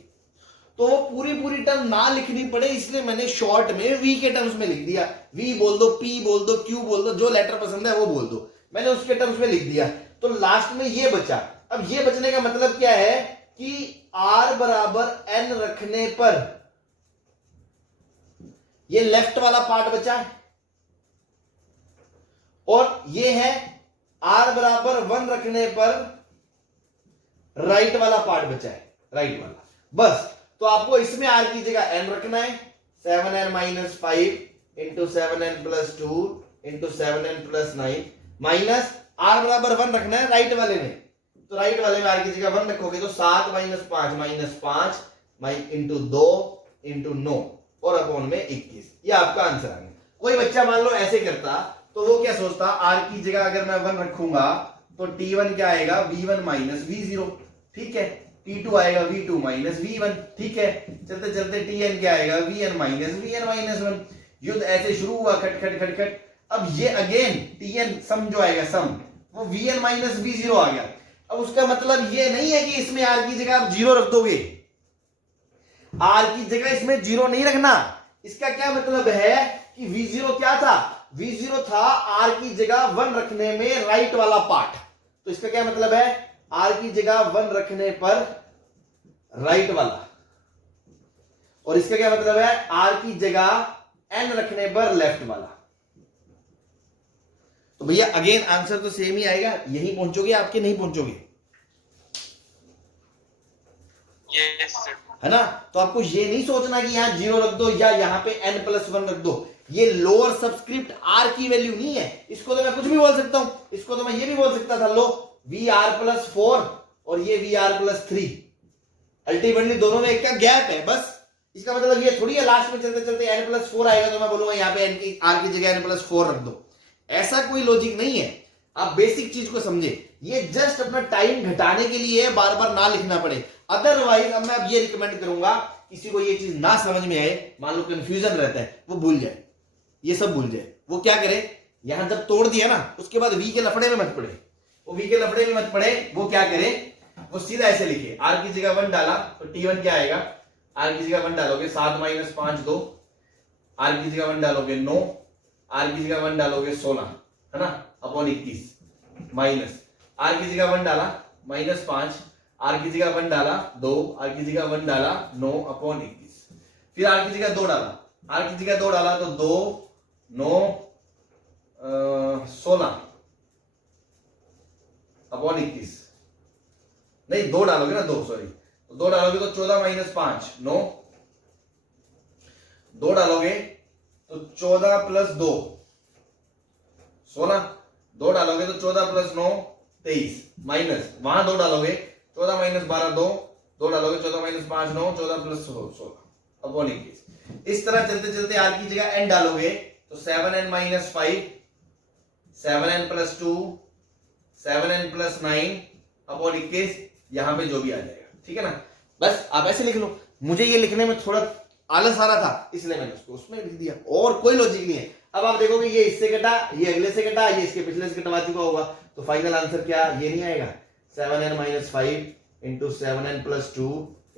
तो वो पूरी पूरी टर्म ना लिखनी पड़े इसलिए मैंने शॉर्ट में v के टर्म्स में लिख दिया। v बोल दो, p बोल दो, q बोल दो, जो लेटर पसंद है वो बोल दो, मैंने उसके टर्म्स में लिख दिया। तो लास्ट में ये बचा। अब ये बचने का मतलब क्या है कि r बराबर n रखने पर ये लेफ्ट वाला पार्ट बचा है, और ये है r बराबर 1 रखने पर राइट वाला पार्ट बचा है, राइट वाला। बस, तो आपको इसमें r की जगह n रखना है, 7n-5 into 7n+2 into 7n+9 minus r बराबर 1 रखना है राइट वाले में। तो राइट वाले में r की जगह 1 रखोगे तो 7 - 5 - 5 इंटू 2 इंटू 9 और अपॉन में 21। ये आपका आंसर आ गया। कोई बच्चा मान लो ऐसे करता तो वो क्या सोचता, r की जगह अगर मैं 1 रखूंगा तो t1 क्या आएगा, v1 - v0, ठीक है। t2 आएगा v2 - v1, ठीक है। चलते चलते tn क्या आएगा, vn - vn-1। युद्ध ऐसे शुरू हुआ, खट खट खट खट। अब ये अगेन tn सम जो आएगा, सम वो vn - v0 आ गया। अब उसका मतलब ये नहीं है कि इसमें r की जगह आप 0 रख दोगे, r की जगह इसमें 0 नहीं रखना। इसका क्या मतलब है कि v0 क्या था, v0 था r की जगह 1 रखने में राइट वाला पार्ट। तो इसका क्या मतलब है, r की जगह 1 रखने पर राइट वाला, और इसका क्या मतलब है, r की जगह n रखने पर लेफ्ट वाला। तो भैया अगेन आंसर तो सेम ही आएगा, यहीं पहुंचोगे आपके, नहीं पहुंचोगे, यस सर। है ना। तो आपको ये नहीं सोचना कि यहां 0 रख दो या यहां पे n+1 रख दो। ये लोअर सबस्क्रिप्ट r की वैल्यू नहीं है, इसको तो मैं कुछ भी बोल सकता हूं। इसको तो मैं ये भी बोल सकता था, लो vr+4 और ये vr+3, अल्टीमेटली दोनों में क्या गैप है। बस इसका मतलब ये थोड़ी है लास्ट में चलते चलते n+4 आएगा तो मैं बोलूंगा यहाँ पे r की जगह n+4 रख दो। ऐसा कोई लॉजिक नहीं है। आप बेसिक चीज को समझे, ये जस्ट अपना टाइम घटाने के लिए है, बार बार ना लिखना पड़े। अदरवाइज अब मैं अब ये रिकमेंड करूंगा, किसी को ये चीज ना समझ में आए, मान लो कंफ्यूजन रहता है, वो भूल जाए, ये सब भूल जाए। वो क्या करे, यहां जब तोड़ दिया ना उसके बाद v के लफड़े में मत पड़े, वो v के लफड़े में मत पड़े। वो क्या करे, वो सीधा ऐसे लिखे, r की जगह 1 डाला तो t1 क्या आएगा, r की जगह 1 डालोगे 7 - 5 2, r की जगह 1 डालोगे 9, r की जगह 1 डालोगे 16, है ना, अपॉन 21 माइनस r की जगह 1 डाला -5, r की जगह 1 डाला 2, r की जगह 1 डाला 9 अपॉन 21, फिर r की जगह 2 डाला, r की जगह 2 डाला तो 2 9 16 अपॉन 21, नहीं 2 डालोगे ना, 2 सॉरी, तो 2 डालोगे तो 14 - 5 9, 2 डालोगे तो 14 + 2 16, 2 डालोगे तो 14 + 9 23 माइनस वहां 2 डालोगे 14 - 12 2, 2 डालोगे 14 - 5 9, 14 + 16 अपॉन 21। इस तरह चलते चलते r की जगह n डालोगे तो 7n - 5 7n+2 7n+9 अपॉन 21, यहां पे जो भी आ जाएगा, ठीक है ना। बस आप ऐसे लिख लो। मुझे ये लिखने में थोड़ा आलस आ रहा था इसलिए मैंने उसको उसमें लिख दिया, और कोई लॉजिक नहीं है। अब आप देखोगे ये इससे कटा, ये अगले से कटा, ये इसके पिछले से कटवा चुका होगा, तो फाइनल आंसर क्या, ये नहीं आएगा, 7n - 5 into 7n+2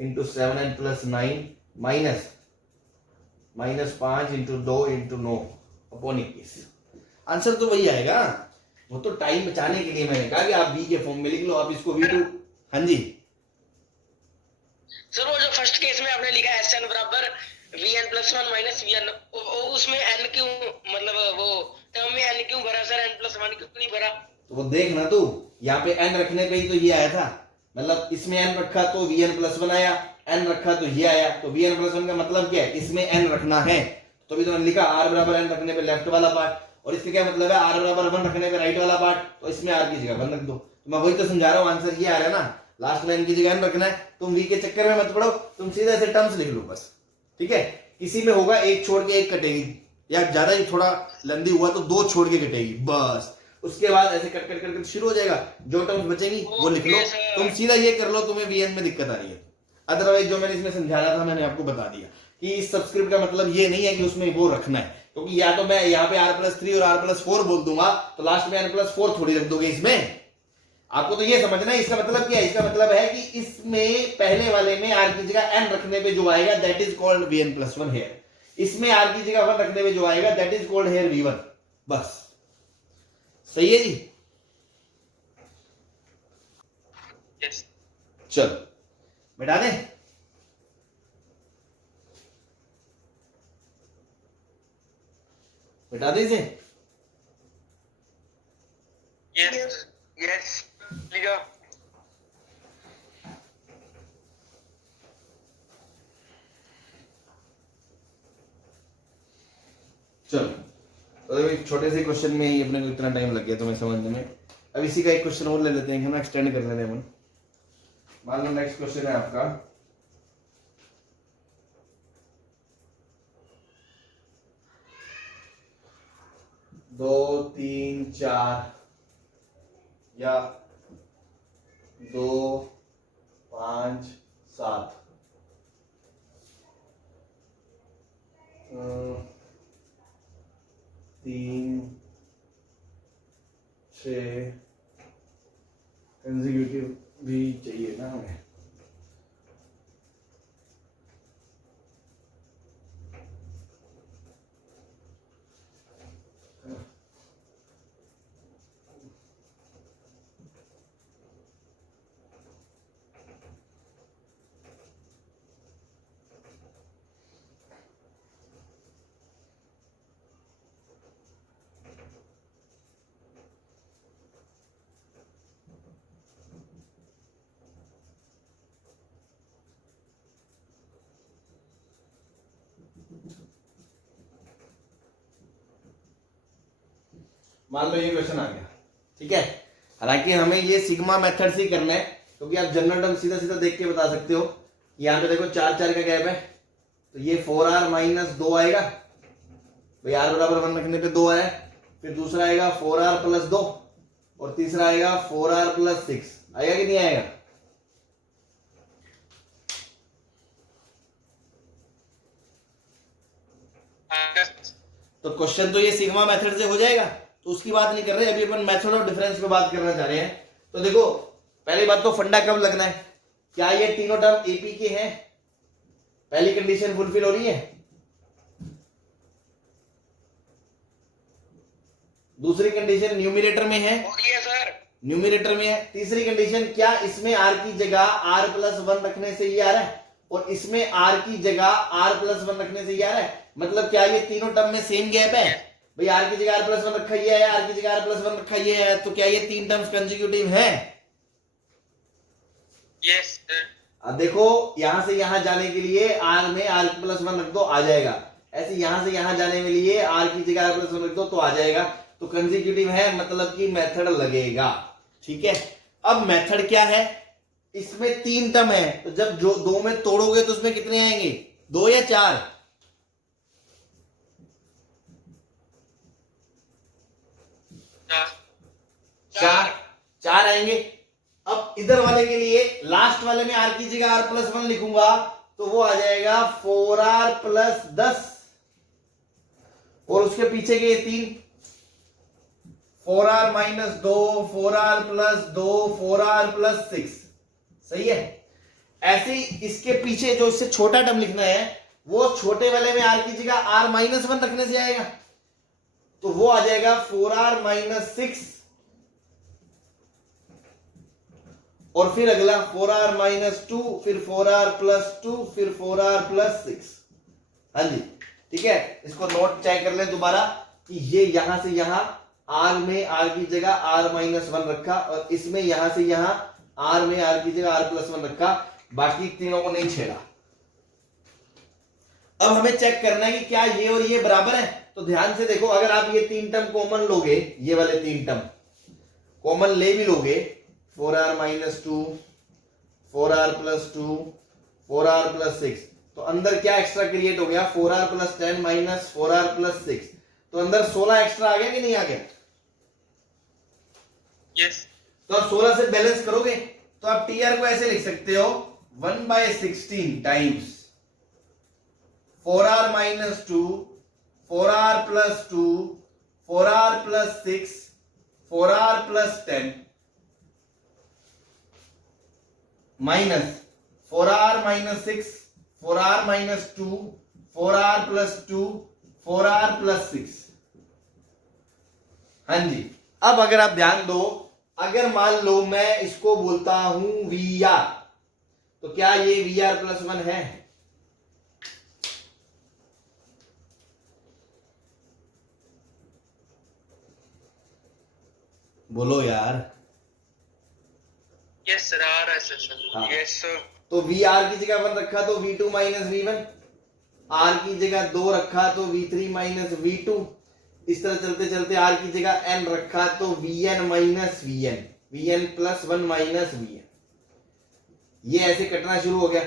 into 7n+9 minus -5 into 2 into 9 upon 21। Answer तो वही आएगा। वो तो टाइम बचाने के लिए मैंने कहा कि आप बी के फॉर्म में लिख लो, आप इसको v2। हाँ जी सर, वो जो फर्स्ट केस में आपने लिखा SN बराबर vn+1 माइनस vn, उसमें n क्यों, मतलब वो टर्म में n क्यों भरा सर, n+1 क्यों नहीं भरा? तो वो देखना तू, यहाँ पे n रखने पे ही तो ये आया था, मतलब इसमें n रखा तो vn+1 आया, n रखा तो ये आया। तो vn+1 का मतलब क्या है, इसमें n रखना है, तो भी तो मैंने लिखा r बराबर n रखने पे लेफ्ट वाला पार्ट, और इसका क्या मतलब है, r बराबर 1 रखने पे राइट वाला पार्ट, तो इसमें r की जगह 1 रख दो। तो मैं वही तो समझा रहा हूँ, आंसर ये आ रहा है ना, लास्ट में n की जगह n रखना है। तुम v के चक्कर में मत पड़ो, तुम सीधे से टर्म्स लिख लो बस, ठीक है। किसी में होगा एक छोड़ के एक कटेगी, या ज्यादा ही थोड़ा लेंदी हुआ तो 2 छोड़ के कटेगी बस। उसके बाद ऐसे कट कट कट शुरू हो जाएगा, जो टर्म्स बचेंगी वो लिख लो, Okay, sir. तुम सीधा ये कर लो, तुम्हें वीएन में दिक्कत आ रही है। अदरवाइज जो मैंने इसमें समझाया था मैंने आपको बता दिया कि इस सबस्क्रिप्ट का मतलब ये नहीं है कि उसमें वो रखना है, क्योंकि या तो मैं यहाँ पे r+3 और r+4 बोल दूंगा तो लास्ट में n+4 थोड़ी रख दोगे इसमें। आपको तो ये समझना है इसका मतलब क्या है। इसका मतलब है कि इसमें पहले वाले में r की जगह n रखने पे जो आएगा that is called vn+1 here, इसमें r की जगह 1 रखने पे जो आएगा that is called hair v1। बस सही है जी। यस चलो मिटा दें। मिटा दें इसे। यस यस लिखो। चलो तो एक छोटे से क्वेश्चन में ही अपने को इतना टाइम लग गया तुम्हें समझने में। अब इसी का एक क्वेश्चन और ले लेते हैं, हम एक्सटेंड कर लेते हैं अपन। मान लो नेक्स्ट क्वेश्चन है आपका 2, 3, 4 या 2, 5, 7 3, 6 कंसेक्यूटिव भी चाहिए ना हमें। मान लो ये क्वेश्चन आ गया, ठीक है। हालांकि हमें ये सिग्मा मेथड से ही करना है, क्योंकि आप जनरल टर्म सीधा सीधा देख के बता सकते हो। यहाँ पे देखो 4 4 का गैप है, तो ये 4r-2 आएगा भाई, r बराबर 1 रखने पे 2 आया। फिर दूसरा आएगा 4r+2 और तीसरा आएगा 4r+6। आएगा कि नहीं आएगा? तो क्वेश्चन तो ये सिग्मा मेथड से हो जाएगा, तो उसकी बात नहीं कर रहे, अभी अपन मेथड ऑफ डिफरेंस पे बात करना चाह रहे हैं। तो देखो पहली बात तो फंडा कब लगना है, क्या ये तीनों टर्म एपी के हैं? पहली कंडीशन फुलफिल हो रही है। दूसरी कंडीशन न्यूमरेटर में है, हो गया सर। न्यूमरेटर में है। तीसरी कंडीशन, क्या इसमें r की जगह r+1 रखने से ये आ रहा है और इसमें r की जगह r+1 रखने से ये आ रहा है। मतलब क्या ये तीनों टर्म में सेम गैप है भाई, r की जगह r+1 रखा ये है, r की जगह r+1 रखा ये है, तो क्या ये तीन टर्म्स कंसेक्यूटिव हैं? Yes sir. अब देखो यहां से यहां जाने के लिए r में r+1 रख दो, आ जाएगा। ऐसे यहां से यहां जाने के लिए r की जगह r+1 रख दो तो आ जाएगा। तो कंसेक्यूटिव है, मतलब कि मेथड लगेगा, ठीक है। अब मेथड क्या है, इसमें 3 टर्म है, तो जब जो 2 में तोड़ोगे तो उसमें कितने आएंगे, 2 या 4? 4 आएंगे। अब इधर वाले के लिए लास्ट वाले में r की जगह r+1 लिखूंगा तो वो आ जाएगा 4r+10 और उसके पीछे के 3 4r-2 4r+2 4r+6। सही है। ऐसे ही इसके पीछे जो इससे छोटा टर्म लिखना है वो छोटे वाले में r की जगह r-1 रखने से आएगा, तो वो आ जाएगा 4r-6 और फिर अगला 4r-2 फिर 4r+2 फिर 4r+6। हाँ जी ठीक है। इसको नोट चेक कर लें दोबारा कि ये यहां से यहां r में r की जगह r-1 रखा और इसमें यहां से यहां r में r की जगह r+1 रखा, बाकी तीनों को नहीं छेड़ा। अब हमें चेक करना है कि क्या ये और ये बराबर है। तो ध्यान से देखो, अगर आप ये 3 टर्म कॉमन लोगे, ये वाले 3 टर्म कॉमन ले भी लोगे, 4r-2 4r+2 4r+6, तो अंदर क्या एक्स्ट्रा क्रिएट हो गया, 4r plus 10 minus 4r plus 6, तो अंदर 16 एक्स्ट्रा आ गया कि नहीं आ गया? यस तो आप 16 से बैलेंस करोगे तो आप टीआर को ऐसे लिख सकते हो 1/16 times 4r minus 2, 4r plus 2, 4r plus 6, 4r plus 10 minus 4r minus 6, 4r minus 2, 4r plus 2, 4r plus 6। हाँ जी, अब अगर आप ध्यान दो, अगर मान लो मैं इसको बोलता हूं VR, तो क्या ये VR प्लस 1 है? बोलो यार। यस सर, आ रहा है सर। हाँ। Yes sir. तो VR की जगह 1 रखा तो V2 माइनस V1, R की जगह 2 रखा तो V3 माइनस V2, इस तरह चलते चलते R की जगह N रखा तो Vn minus Vn, Vn plus 1 minus Vn। ये ऐसे कटना शुरू हो गया।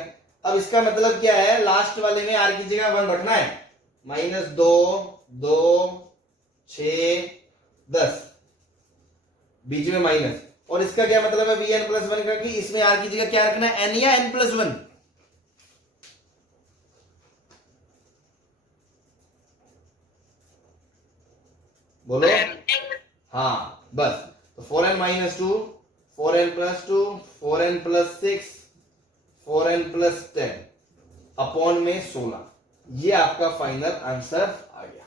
अब इसका मतलब क्या है, लास्ट वाले में R की जगह 1 रखना है, माइनस 2, 2, 6, 10, बीच में माइनस। और इसका क्या मतलब है Vn प्लस 1 का, कि इसमें R की जगह क्या रखना है, N या N प्लस 1? बोलो। हाँ बस, तो 4n minus 2, 4n plus 2, 4n plus 6, 4n plus 10 upon में 16, ये आपका फाइनल आंसर आ गया।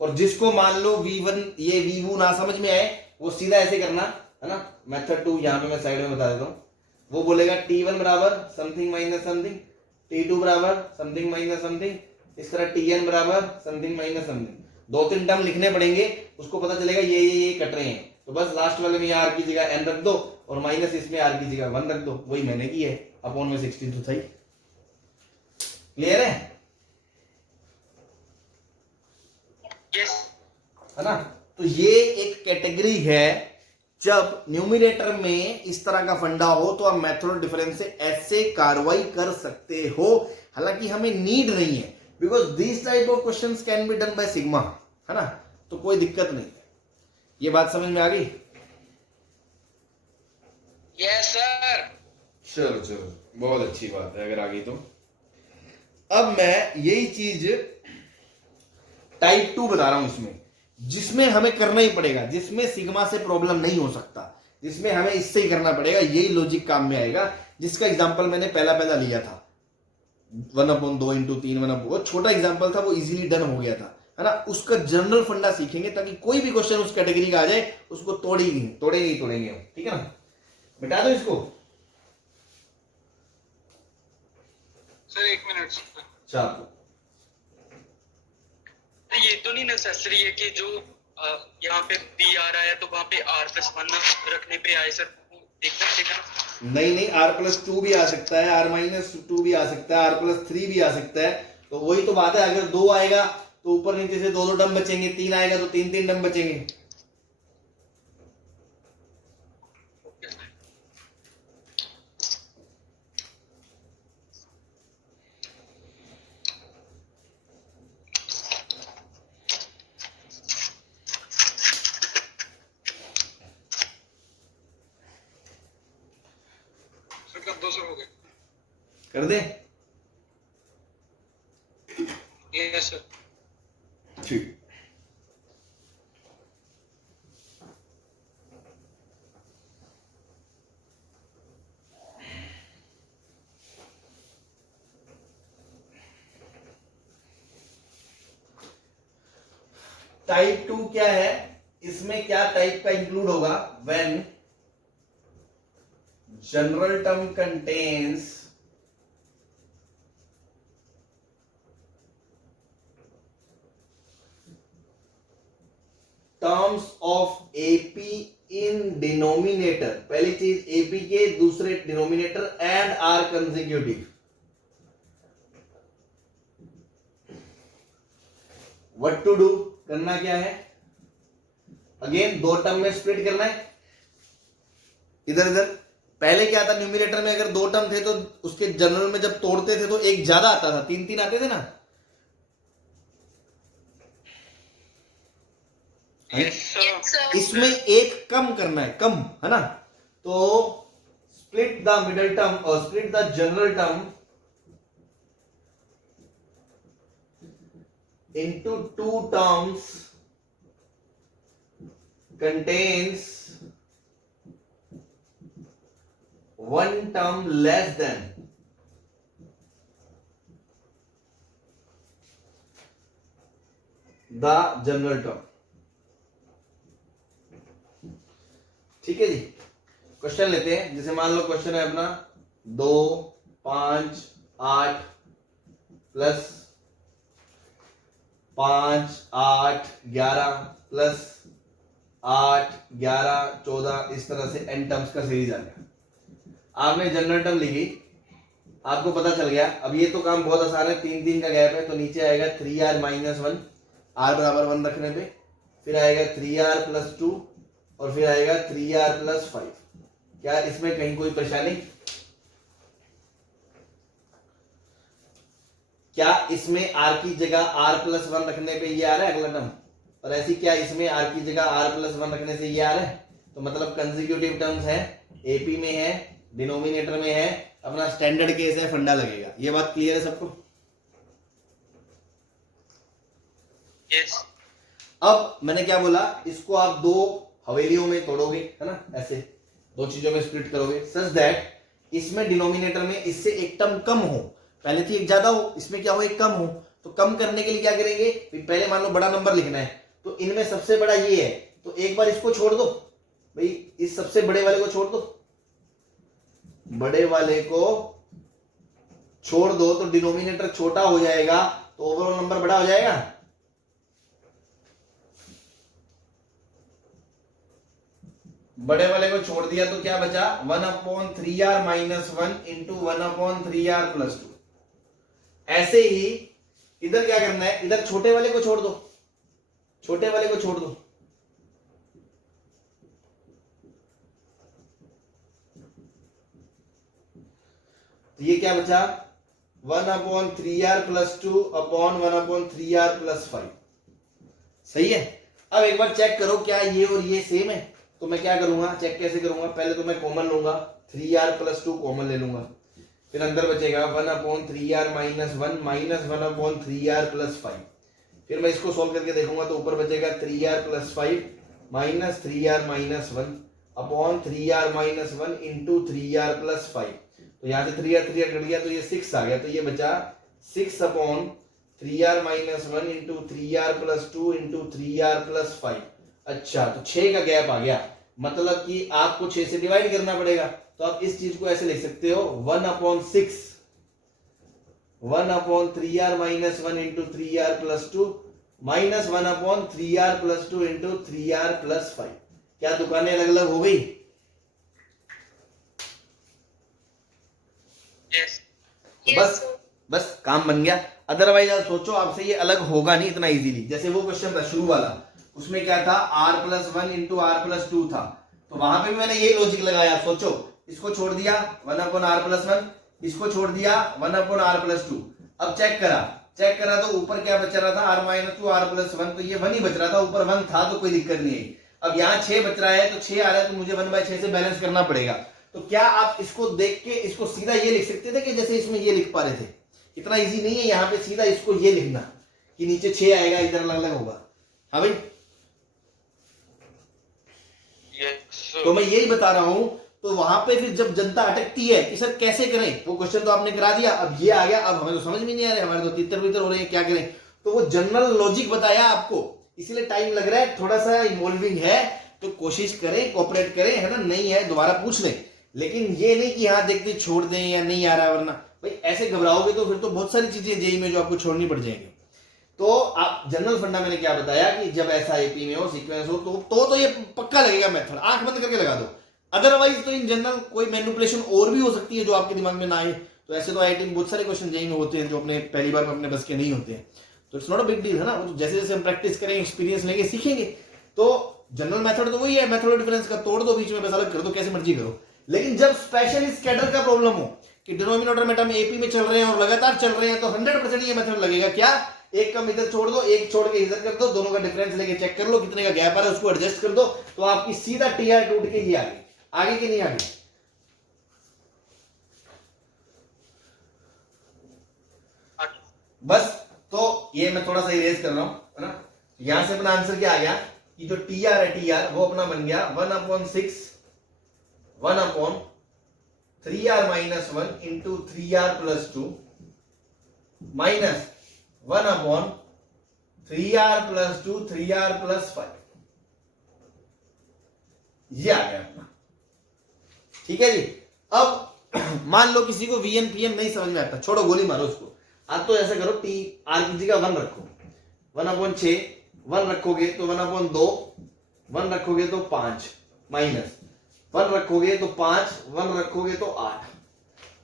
और जिसको मान लो V1 ये V2 ना समझ में आए, वो सीधा ऐसे करना है ना, मेथड 2 यहां पे मैं साइड में बता देता हूं। वो बोलेगा T1 बराबर समथिंग माइनस समथिंग, T2 बराबर समथिंग माइनस समथिंग, इस तरह Tn बराबर समथिंग माइनस समथिंग। 2-3 टर्म लिखने पड़ेंगे, उसको पता चलेगा ये कट रहे हैं। तो बस लास्ट वाले में R की जगह n रख दो और माइनस इसमें R की जगह 1 रख दो, वही मैंने की है, अपॉन में 16 तो था ही। क्लियर है? यस है ना? तो ये एक कैटेगरी है, जब न्यूमिनेटर में इस तरह का फंडा हो तो आप मेथड ऑफ डिफरेंस से ऐसे कार्रवाई कर सकते हो। हालांकि हमें नीड नहीं है, because this type of questions can be done by sigma, है ना, तो कोई दिक्कत नहीं। ये बात समझ में आ गई? Yes sir. चलो चलो, बहुत अच्छी बात है अगर आ गई तो। अब मैं यही चीज टाइप 2 बता रहा हूं इसमें, जिसमें हमें करना ही पड़ेगा, जिसमें सिग्मा से प्रॉब्लम नहीं हो सकता, जिसमें हमें इससे ही करना पड़ेगा, यही लॉजिक काम में आएगा। जिसका एग्जांपल मैंने पहला लिया था 1/2 इंटू 3 1/, वो छोटा एग्जांपल था, वो इजीली डन हो गया था, है ना। उसका जनरल फंडा सीखेंगे ताकि कोई भी क्वेश्चन उस कैटेगरी का आ जाए उसको तोड़ेंगे हम, ठीक है ना। मिटा दो इसको सर, 1 मिनट सर। चाप। ये तो नहीं नेसेसरी है कि जो यहाँ पे बी आ रहा है तो वहाँ पे R प्लस 1 रखने पे आए सर, देखना पड़ेगा। नहीं, R+2 भी आ सकता है, R-2 भी आ सकता है, R+3 भी आ सकता है। तो वही तो बात है, अगर 2 आएगा तो ऊपर नीचे से 2 टर्म बचेंगे, 3 आएगा तो 3 टर्म बचेंगे। कर दे? Yes sir. ठीक। टाइप 2 क्या है, इसमें क्या टाइप का इंक्लूड होगा, when general term contains terms of AP in denominator, पहली चीज एपी के दूसरे denominator and are consecutive. What to do, करना क्या है, अगेन 2 टर्म में स्प्लिट करना है, इधर इधर पहले क्या था, न्यूमिनेटर में अगर 2 टर्म थे तो उसके जनरल में जब तोड़ते थे तो एक ज्यादा आता था, 3 आते थे ना। Yes sir. Yes, sir. इसमें एक कम करना है, कम, है ना। तो स्प्लिट द मिडल टर्म और split the general term into 2 terms contains 1 term less than the general term। ठीक है जी। क्वेश्चन लेते हैं, जैसे मान लो क्वेश्चन है अपना 2, 5, 8 प्लस 5, 8, 11 प्लस 8, 11, 14, इस तरह से n टर्म्स का सीरीज आ गया। आपने जनरल टर्म लिखी, आपको पता चल गया। अब ये तो काम बहुत आसान है, 3 का गैप है, तो नीचे आएगा 3r माइनस 1, r बराबर 1 रखने पे, फिर आएगा 3r प्लस 2 और फिर आएगा 3r प्लस 5। क्या इसमें कहीं कोई परेशानी? क्या इसमें r की जगह r प्लस 1 रखने पे ये आ रहा है अगला टर्म, और ऐसी क्या इसमें r की जगह r प्लस 1 रखने से ये आ रहा है? तो मतलब कंसेक्यूटिव टर्म्स है, एपी में है, डिनोमिनेटर में है, अपना स्टैंडर्ड केस है, फंडा लगेगा। ये बात क्लियर है सबको? यस अब मैंने क्या बोला, इसको आप 2 हवेलियों में तोड़ोगे, है ना, ऐसे 2 चीजों में स्प्लिट करोगे सच दैट इसमें डिनोमिनेटर में इससे एक टर्म कम हो, पहले थी एक ज्यादा हो, इसमें क्या हो, एक कम हो। तो कम करने के लिए क्या करेंगे, पहले मान लो बड़ा नंबर लिखना है, तो इनमें सबसे बड़ा ये है, तो एक बार इसको छोड़ दो भाई, इस सबसे बड़े वाले को छोड़ दो, बड़े वाले को छोड़ दो तो डिनोमिनेटर छोटा हो जाएगा, तो ओवरऑल नंबर बड़ा हो जाएगा। बड़े वाले को छोड़ दिया तो क्या बचा, 1/3r minus 1 into 1/3r plus 2। ऐसे ही इधर क्या करना है, इधर छोटे वाले को छोड़ दो, छोटे वाले को छोड़ दो, तो ये क्या बचा, 1/3r plus 2 upon 1/3r plus 5। सही है। अब एक बार चेक करो क्या ये और ये सेम है, तो मैं क्या करूंगा, चेक कैसे करूंगा, पहले तो मैं कॉमन लूंगा, 3r प्लस 2 कॉमन ले लूंगा, फिर अंदर बचेगा 1/3r minus 1 minus 1/3r plus 5। फिर मैं इसको सॉल्व करके देखूंगा तो ऊपर बचेगा 3r plus 5 minus 3r minus 1 upon 3r minus 1 into 3r plus 5। तो यहाँ से 3r कट गया तो ये 6 आ गया, तो ये बचा 6/3r minus 1 into 3r plus 2 into 3r plus 5। अच्छा, तो 6 का गैप आ गया, मतलब कि आपको 6 से डिवाइड करना पड़ेगा। तो आप इस चीज को ऐसे लिख सकते हो 1/6 1/3r minus 1 into 3r plus 2 minus 1/3r plus 2 into 3r plus 5। क्या दुकानें अलग अलग हो गई? यस तो बस काम बन गया। अदरवाइज आप सोचो आपसे ये अलग होगा नहीं इतना इजीली। जैसे वो क्वेश्चन था शुरू वाला, उसमें क्या था, r plus 1 into r plus 2 था, तो वहां पे भी मैंने यही लॉजिक लगाया। सोचो, इसको छोड़ दिया 1/r प्लस 1, इसको छोड़ दिया 1/r प्लस 2। अब चेक करा तो ऊपर क्या बच रहा था, r माइनस 2 r प्लस 1, तो ये 1 ही बच रहा था, ऊपर 1 था तो कोई दिक्कत नहीं है। अब यहाँ 6 बच रहा है तो 6 आ रहा है, तो मुझे 1/6 से बैलेंस करना पड़ेगा। तो क्या आप इसको देख के इसको सीधा ये लिख सकते थे कि जैसे इसमें ये लिख पा रहे थे? इतना इजी नहीं है यहाँ पे सीधा इसको ये लिखना कि नीचे 6 आएगा, इधर अलग अलग होगा। हाँ भाई, तो मैं यही बता रहा हूं। तो वहां पे फिर जब जनता अटकती है कि सर कैसे करें, वो क्वेश्चन तो आपने करा दिया, अब ये आ गया, अब हमें तो समझ में नहीं आ रहा है, हमारे तो तितर बितर हो रहे हैं, क्या करें। तो वो जनरल लॉजिक बताया आपको, इसलिए टाइम लग रहा है, थोड़ा सा इन्वॉल्विंग है, तो कोशिश करें, कोऑपरेट करें, है ना। नहीं है दोबारा पूछ लें, लेकिन ये नहीं कि हाँ देखते छोड़ दें या नहीं आ रहा, वरना भाई ऐसे घबराओगे तो फिर तो बहुत सारी चीजें जेई में जो आपको छोड़नी पड़ जाएंगी। तो आप जनरल फंडा मैंने क्या बताया कि जब ऐसा एपी में हो, सीक्वेंस हो, तो ये पक्का लगेगा मेथड, आंख बंद करके लगा दो। अदरवाइज तो इन जनरल कोई मैनिपुलेशन और भी हो सकती है जो आपके दिमाग में ना आए। तो ऐसे तो आईआईटी में बहुत सारे क्वेश्चन जेई में होते हैं जो अपने पहली बार में अपने बस के नहीं होते हैं, तो it's not a big deal, है ना। तो जैसे जैसे हम प्रैक्टिस करेंगे, एक्सपीरियंस लेंगे, सीखेंगे। तो जनरल मेथड तो वही है, मेथड ऑफ डिफरेंस का तोड़ दो बीच में, बस अलग कर दो, कैसे मर्जी करो। लेकिन जब स्पेशली स्कैटर का प्रॉब्लम हो कि डिनोमिनेटर में टर्म एपी में चल रहे हैं और लगातार चल रहे हैं, तो 100% ये मेथड लगेगा क्या, एक कम इधर छोड़ दो, एक छोड़ के इधर कर दो, दोनों का डिफरेंस लेके चेक कर लो कितने का गैप आ रहा है, उसको एडजस्ट कर दो, तो आपकी सीधा टीआर टूट के ही आगे आगे की नहीं आगे। बस तो ये मैं थोड़ा सा इरेज कर रहा हूं, है ना। यहां से अपना आंसर क्या आ गया कि जो टीआर है टीआर वो अपना बन गया 1/6 1/3r minus 1 into 3r plus 2 minus 1/3r plus 2 3r plus 5, ये आ गया अपना। ठीक है जी। अब मान लो किसी को वीएन पीएन नहीं समझ में आता, छोड़ो गोली मारो उसको। अब तो ऐसा करो टी आर की जगह 1 रखो, 1/6 1 रखोगे तो 1/2, 1 रखोगे तो 5 माइनस 1 रखोगे तो 5, 1 रखोगे तो 8,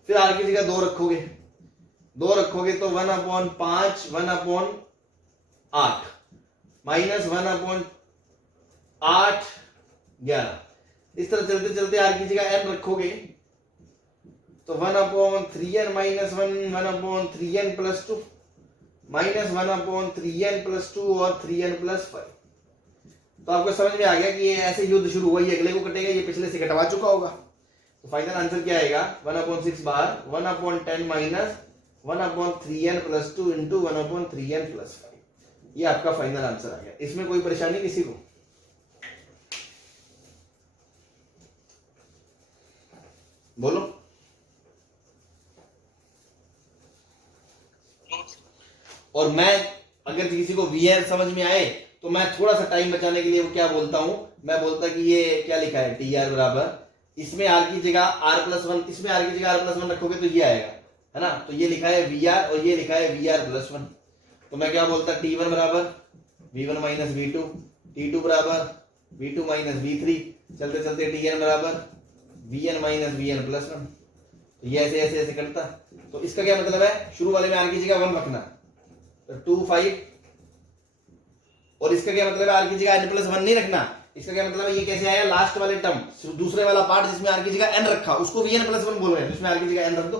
फिर आर की जगह 2 रखोगे, 2 रखोगे तो 1/5 1/8 माइनस 1/8 11। इस तरह चलते चलते आर की जगह n रखोगे तो 1/3n minus 1 1/3n plus 2 minus 1/3n plus 2 और 3n प्लस 5। तो आपको समझ में आ गया कि ये ऐसे युद्ध शुरू हुआ, ये अगले को कटेगा, ये पिछले से कटवा चुका होगा। तो फाइनल आंसर क्या आएगा 1/6 बार 1/10 minus 1/3n plus 2 into 1/3n plus 5। ये आपका फाइनल आंसर आ गया। इसमें कोई परेशानी किसी को? बोलो। और मैं अगर किसी को वीआर समझ में आए तो मैं थोड़ा सा टाइम बचाने के लिए वो क्या बोलता हूं, मैं बोलता कि ये क्या लिखा है टी आर बराबर, इसमें आर की जगह आर प्लस 1, इसमें आर की जगह आर प्लस 1 रखोगे तो ये आएगा, है ना। तो ये लिखा है वी आर और ये लिखा है वी आर प्लस 1। तो मैं क्या बोलता T1 बराबर V1 माइनस V2, T2 बराबर V2 माइनस V3, चलते चलते Tn बराबर Vn माइनस Vn प्लस 1। तो ये ऐसे ऐसे ऐसे करता। तो इसका क्या मतलब है, शुरू वाले में आर की जगह 1 रखना, तो 2 5, और इसका क्या मतलब है आर की जगह n प्लस 1 नहीं रखना। इसका क्या मतलब है, ये कैसे आया, लास्ट वाले टर्म दूसरे वाला पार्ट जिसमें आर की जगह n रखा उसको Vn प्लस 1 बोल रहे हैं, जिसमें आर की जगह n रख दो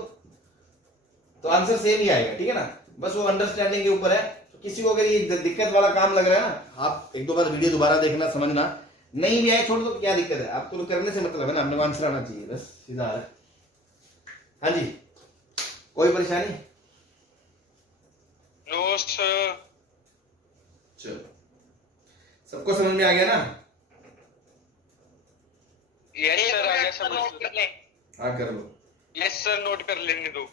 तो आंसर सेम ही आएगा। ठीक है ना, बस वो अंडरस्टैंडिंग के ऊपर है। तो किसी को अगर ये दिक्कत वाला काम लग रहा है ना, आप एक दो बार वीडियो दोबारा देखना, समझना, नहीं भी आए छोड़ दो, क्या दिक्कत है, आपको तो करने से मतलब है ना, अपने को आंसर आना चाहिए, बस सीधा आ रहा है। हाँ जी, कोई परेशानी? No sir. चलो, सबको समझ में आ गया ना? यस सर, आ गया नोट समझ। कर ले। हाँ कर लो। यस सर, नोट कर लेने दो।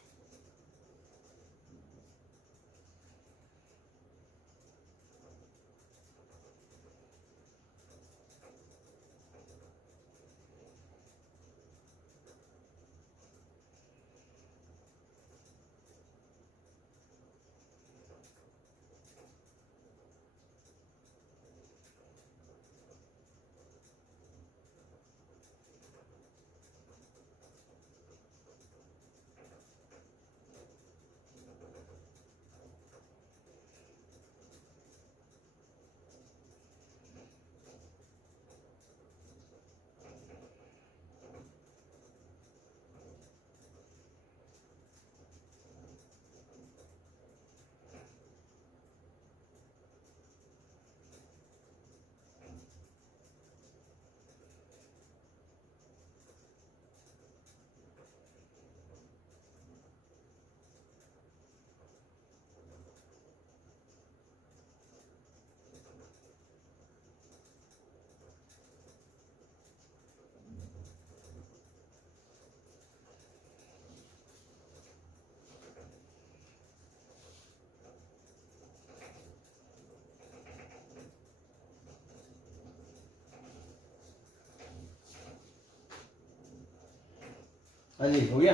हाँ जी, हो गया।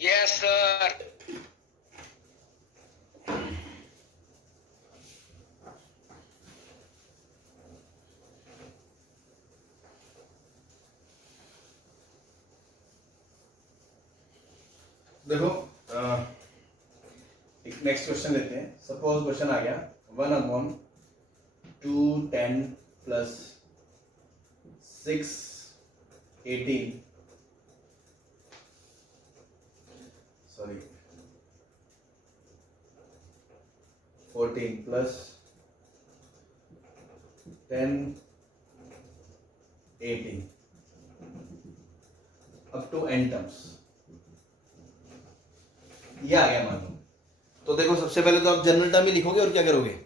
Yes sir. देखो एक नेक्स्ट क्वेश्चन लेते हैं। सपोज क्वेश्चन आ गया 1/2 10 plus 6 18 sorry 14 plus 10 18 up to n terms. ये आ गया मान लो। तो देखो सबसे पहले तो आप जनरल टर्म ही लिखोगे और क्या करोगे,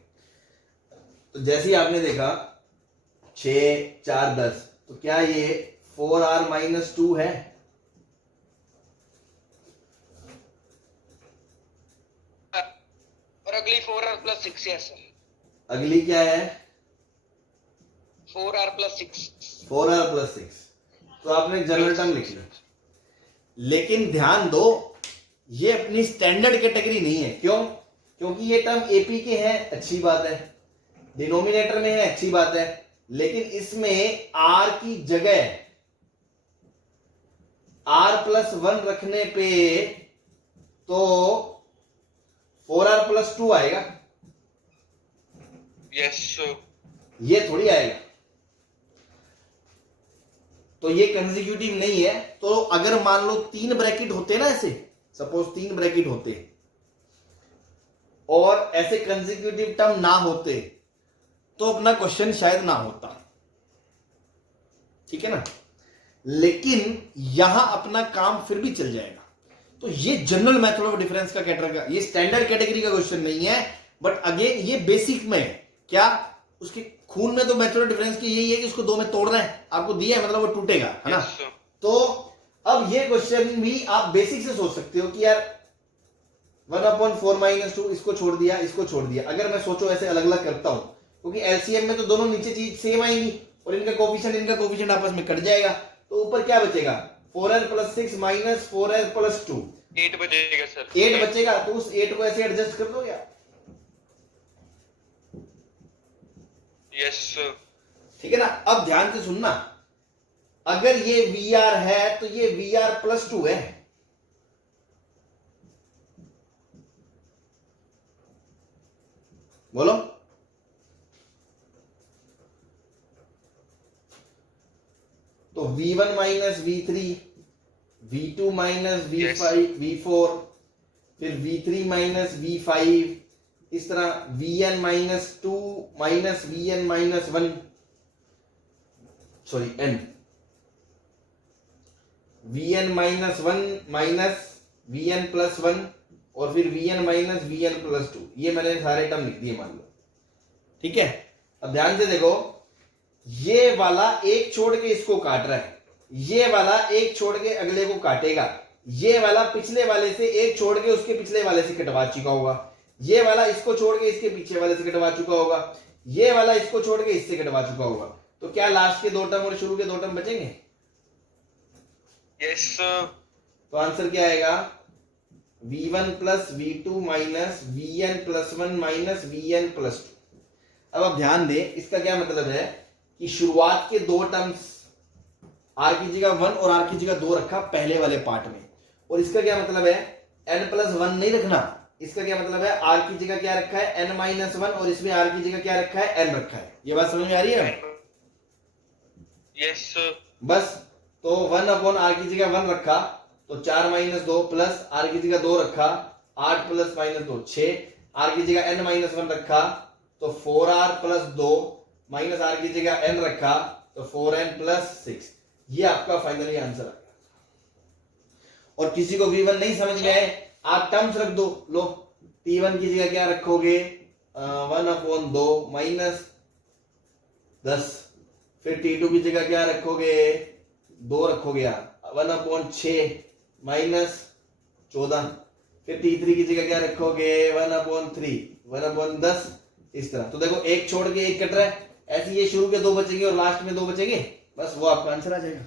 तो जैसे ही आपने देखा 6 4 10, तो क्या ये 4r माइनस 2 है? और अगली 4r प्लस 6 है सर। अगली क्या है? 4r plus 6। 4r plus 6। तो आपने जनरल टर्म लिख लिया, लेकिन ध्यान दो ये अपनी स्टैंडर्ड कैटेगरी नहीं है। क्यों? क्योंकि ये टर्म एपी के हैं, अच्छी बात है, डिनोमिनेटर में है, अच्छी बात है, लेकिन इसमें r की जगह r प्लस 1 रखने पे तो 4r प्लस 2 आएगा, यस ये थोड़ी आएगा। तो ये कंसेक्यूटिव नहीं है। तो अगर मान लो 3 ब्रैकेट होते ना, ऐसे सपोज 3 ब्रैकेट होते और ऐसे कंसेक्यूटिव टर्म ना होते तो अपना क्वेश्चन शायद ना होता, ठीक है ना, लेकिन यहां अपना काम फिर भी चल जाएगा। तो ये जनरल मेथड ऑफ डिफरेंस का कैटेगरी का, ये स्टैंडर्ड कैटेगरी का क्वेश्चन नहीं है, बट अगेन ये बेसिक में है। क्या उसके खून में तो मेथड ऑफ डिफरेंस की यही है कि उसको 2 में तोड़ना है, आपको दिया है मतलब वो टूटेगा, है ना। तो अब ये क्वेश्चन भी आप बेसिक से सोच सकते हो कि यार 1/4 माइनस 2, इसको छोड़ दिया, इसको छोड़ दिया। अगर मैं सोचो ऐसे अलग अलग करता हूं, क्योंकि एलसीएम में तो दोनों नीचे चीज सेम आएंगी और इनका कोफिशिएंट आपस में कट जाएगा, तो ऊपर क्या बचेगा? 4r plus 6 minus 4r plus 2, 8 बचेगा सर। 8 बचेगा। तो उस 8 को ऐसे एडजस्ट कर दो यार, यस ठीक है ना। अब ध्यान से सुनना, अगर ये VR है तो ये VR प्लस 2 है, बोलो। तो V1 minus V3, V2 minus V5 V4, फिर V3 माइनस V5, इस तरह Vn minus 2 minus Vn minus 1, sorry n, Vn minus 1 minus Vn plus 1 और फिर Vn माइनस Vn प्लस 2। ये मैंने सारे टर्म लिख दिए मान लो, ठीक है। अब ध्यान से देखो, ये वाला एक छोड़ के इसको काट रहा है, ये वाला एक छोड़ के अगले को काटेगा, ये वाला पिछले वाले से एक छोड़ के उसके पिछले वाले से कटवा चुका होगा, ये वाला इसको छोड़ के इसके पीछे वाले से कटवा चुका होगा, ये वाला इसको छोड़ के इससे कटवा चुका होगा। तो क्या लास्ट के 2 टर्म और शुरू के 2 टर्म बचेंगे? यस तो आंसर क्या आएगा? V1 plus V2 minus Vn plus 1 minus Vn plus 2। अब आप ध्यान दें, इसका क्या मतलब है कि शुरुआत के 2 टर्म्स r की जगह 1 और r की जगह 2 रखा पहले वाले पार्ट में, और इसका क्या मतलब है? n प्लस 1 नहीं रखना। इसका क्या मतलब है? r की जगह क्या रखा है? n माइनस 1, और इसमें r की जगह क्या रखा है? n रखा है। ये बात समझ में आ रही है? यस बस, तो 1 अपॉन r की जगह 1 रखा तो 4 माइनस 2 प्लस r की जगह 2 रखा 8 प्लस माइनस 2 6, r की जगह n माइनस 1 रखा तो 4r प्लस 2 माइनस r की जगह n रखा तो 4n प्लस 6। ये आपका फाइनली आंसर आ गया। और किसी को V1 नहीं समझ में आए, आप टर्म्स रख दो। लो, T1 की जगह क्या रखोगे? 1/2 माइनस 10, फिर T2 की जगह क्या रखोगे? 2 रखोगे यार, 1/6 माइनस 14, फिर T3 की जगह क्या रखोगे? 1/3, 1/10, इस तरह। तो देखो, एक छोड़ के एक कट रहा है, ऐसे ये शुरू के 2 बचेंगे और लास्ट में 2 बचेंगे, बस वो आपका आंसर आ जाएगा।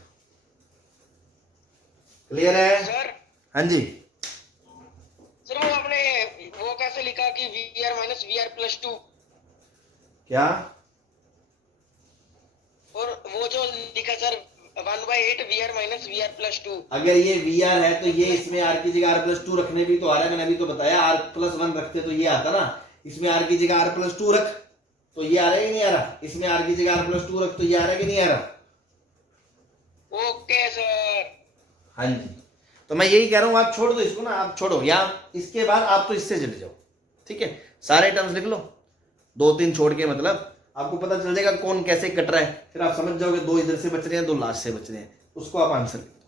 क्लियर है? सर हाँ जी। सर वो आपने वो कैसे लिखा कि VR माइनस VR प्लस 2, क्या? और वो जो लिखा sir 1/8 VR minus VR plus 2। अगर ये VR है तो ये इसमें r की जगह r प्लस 2 रखने भी तो आ रहा है। मैंने अभी तो बताया r प्लस 1 रखते तो ये आता ना, इसमें r की जगह r प्लस 2 रख, तो ये आ रहा है कि नहीं आ रहा? इसमें r की जगह r+2 रख, तो ये आ रहा है कि नहीं आ रहा? Okay sir. हाँ जी, तो मैं यही कह रहा हूं, आप छोड़ दो इसको ना, आप छोड़ो, या इसके बाद आप तो इससे चले जाओ, ठीक है? सारे टर्म्स लिख लो, 2-3 छोड़ के, मतलब आपको पता चल जाएगा कौन कैसे कट रहा है, फिर आप समझ जाओगे 2 इधर से बच रहे हैं, 2 लास्ट से बच रहे हैं, उसको आप आंसर लिख दो।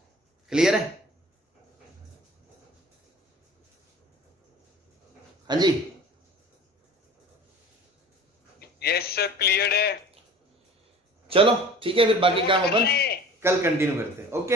क्लियर है? हाँ जी, यस सर, क्लियर है। चलो ठीक है, फिर बाकी काम अपन कल कंटिन्यू करते हैं। ओके।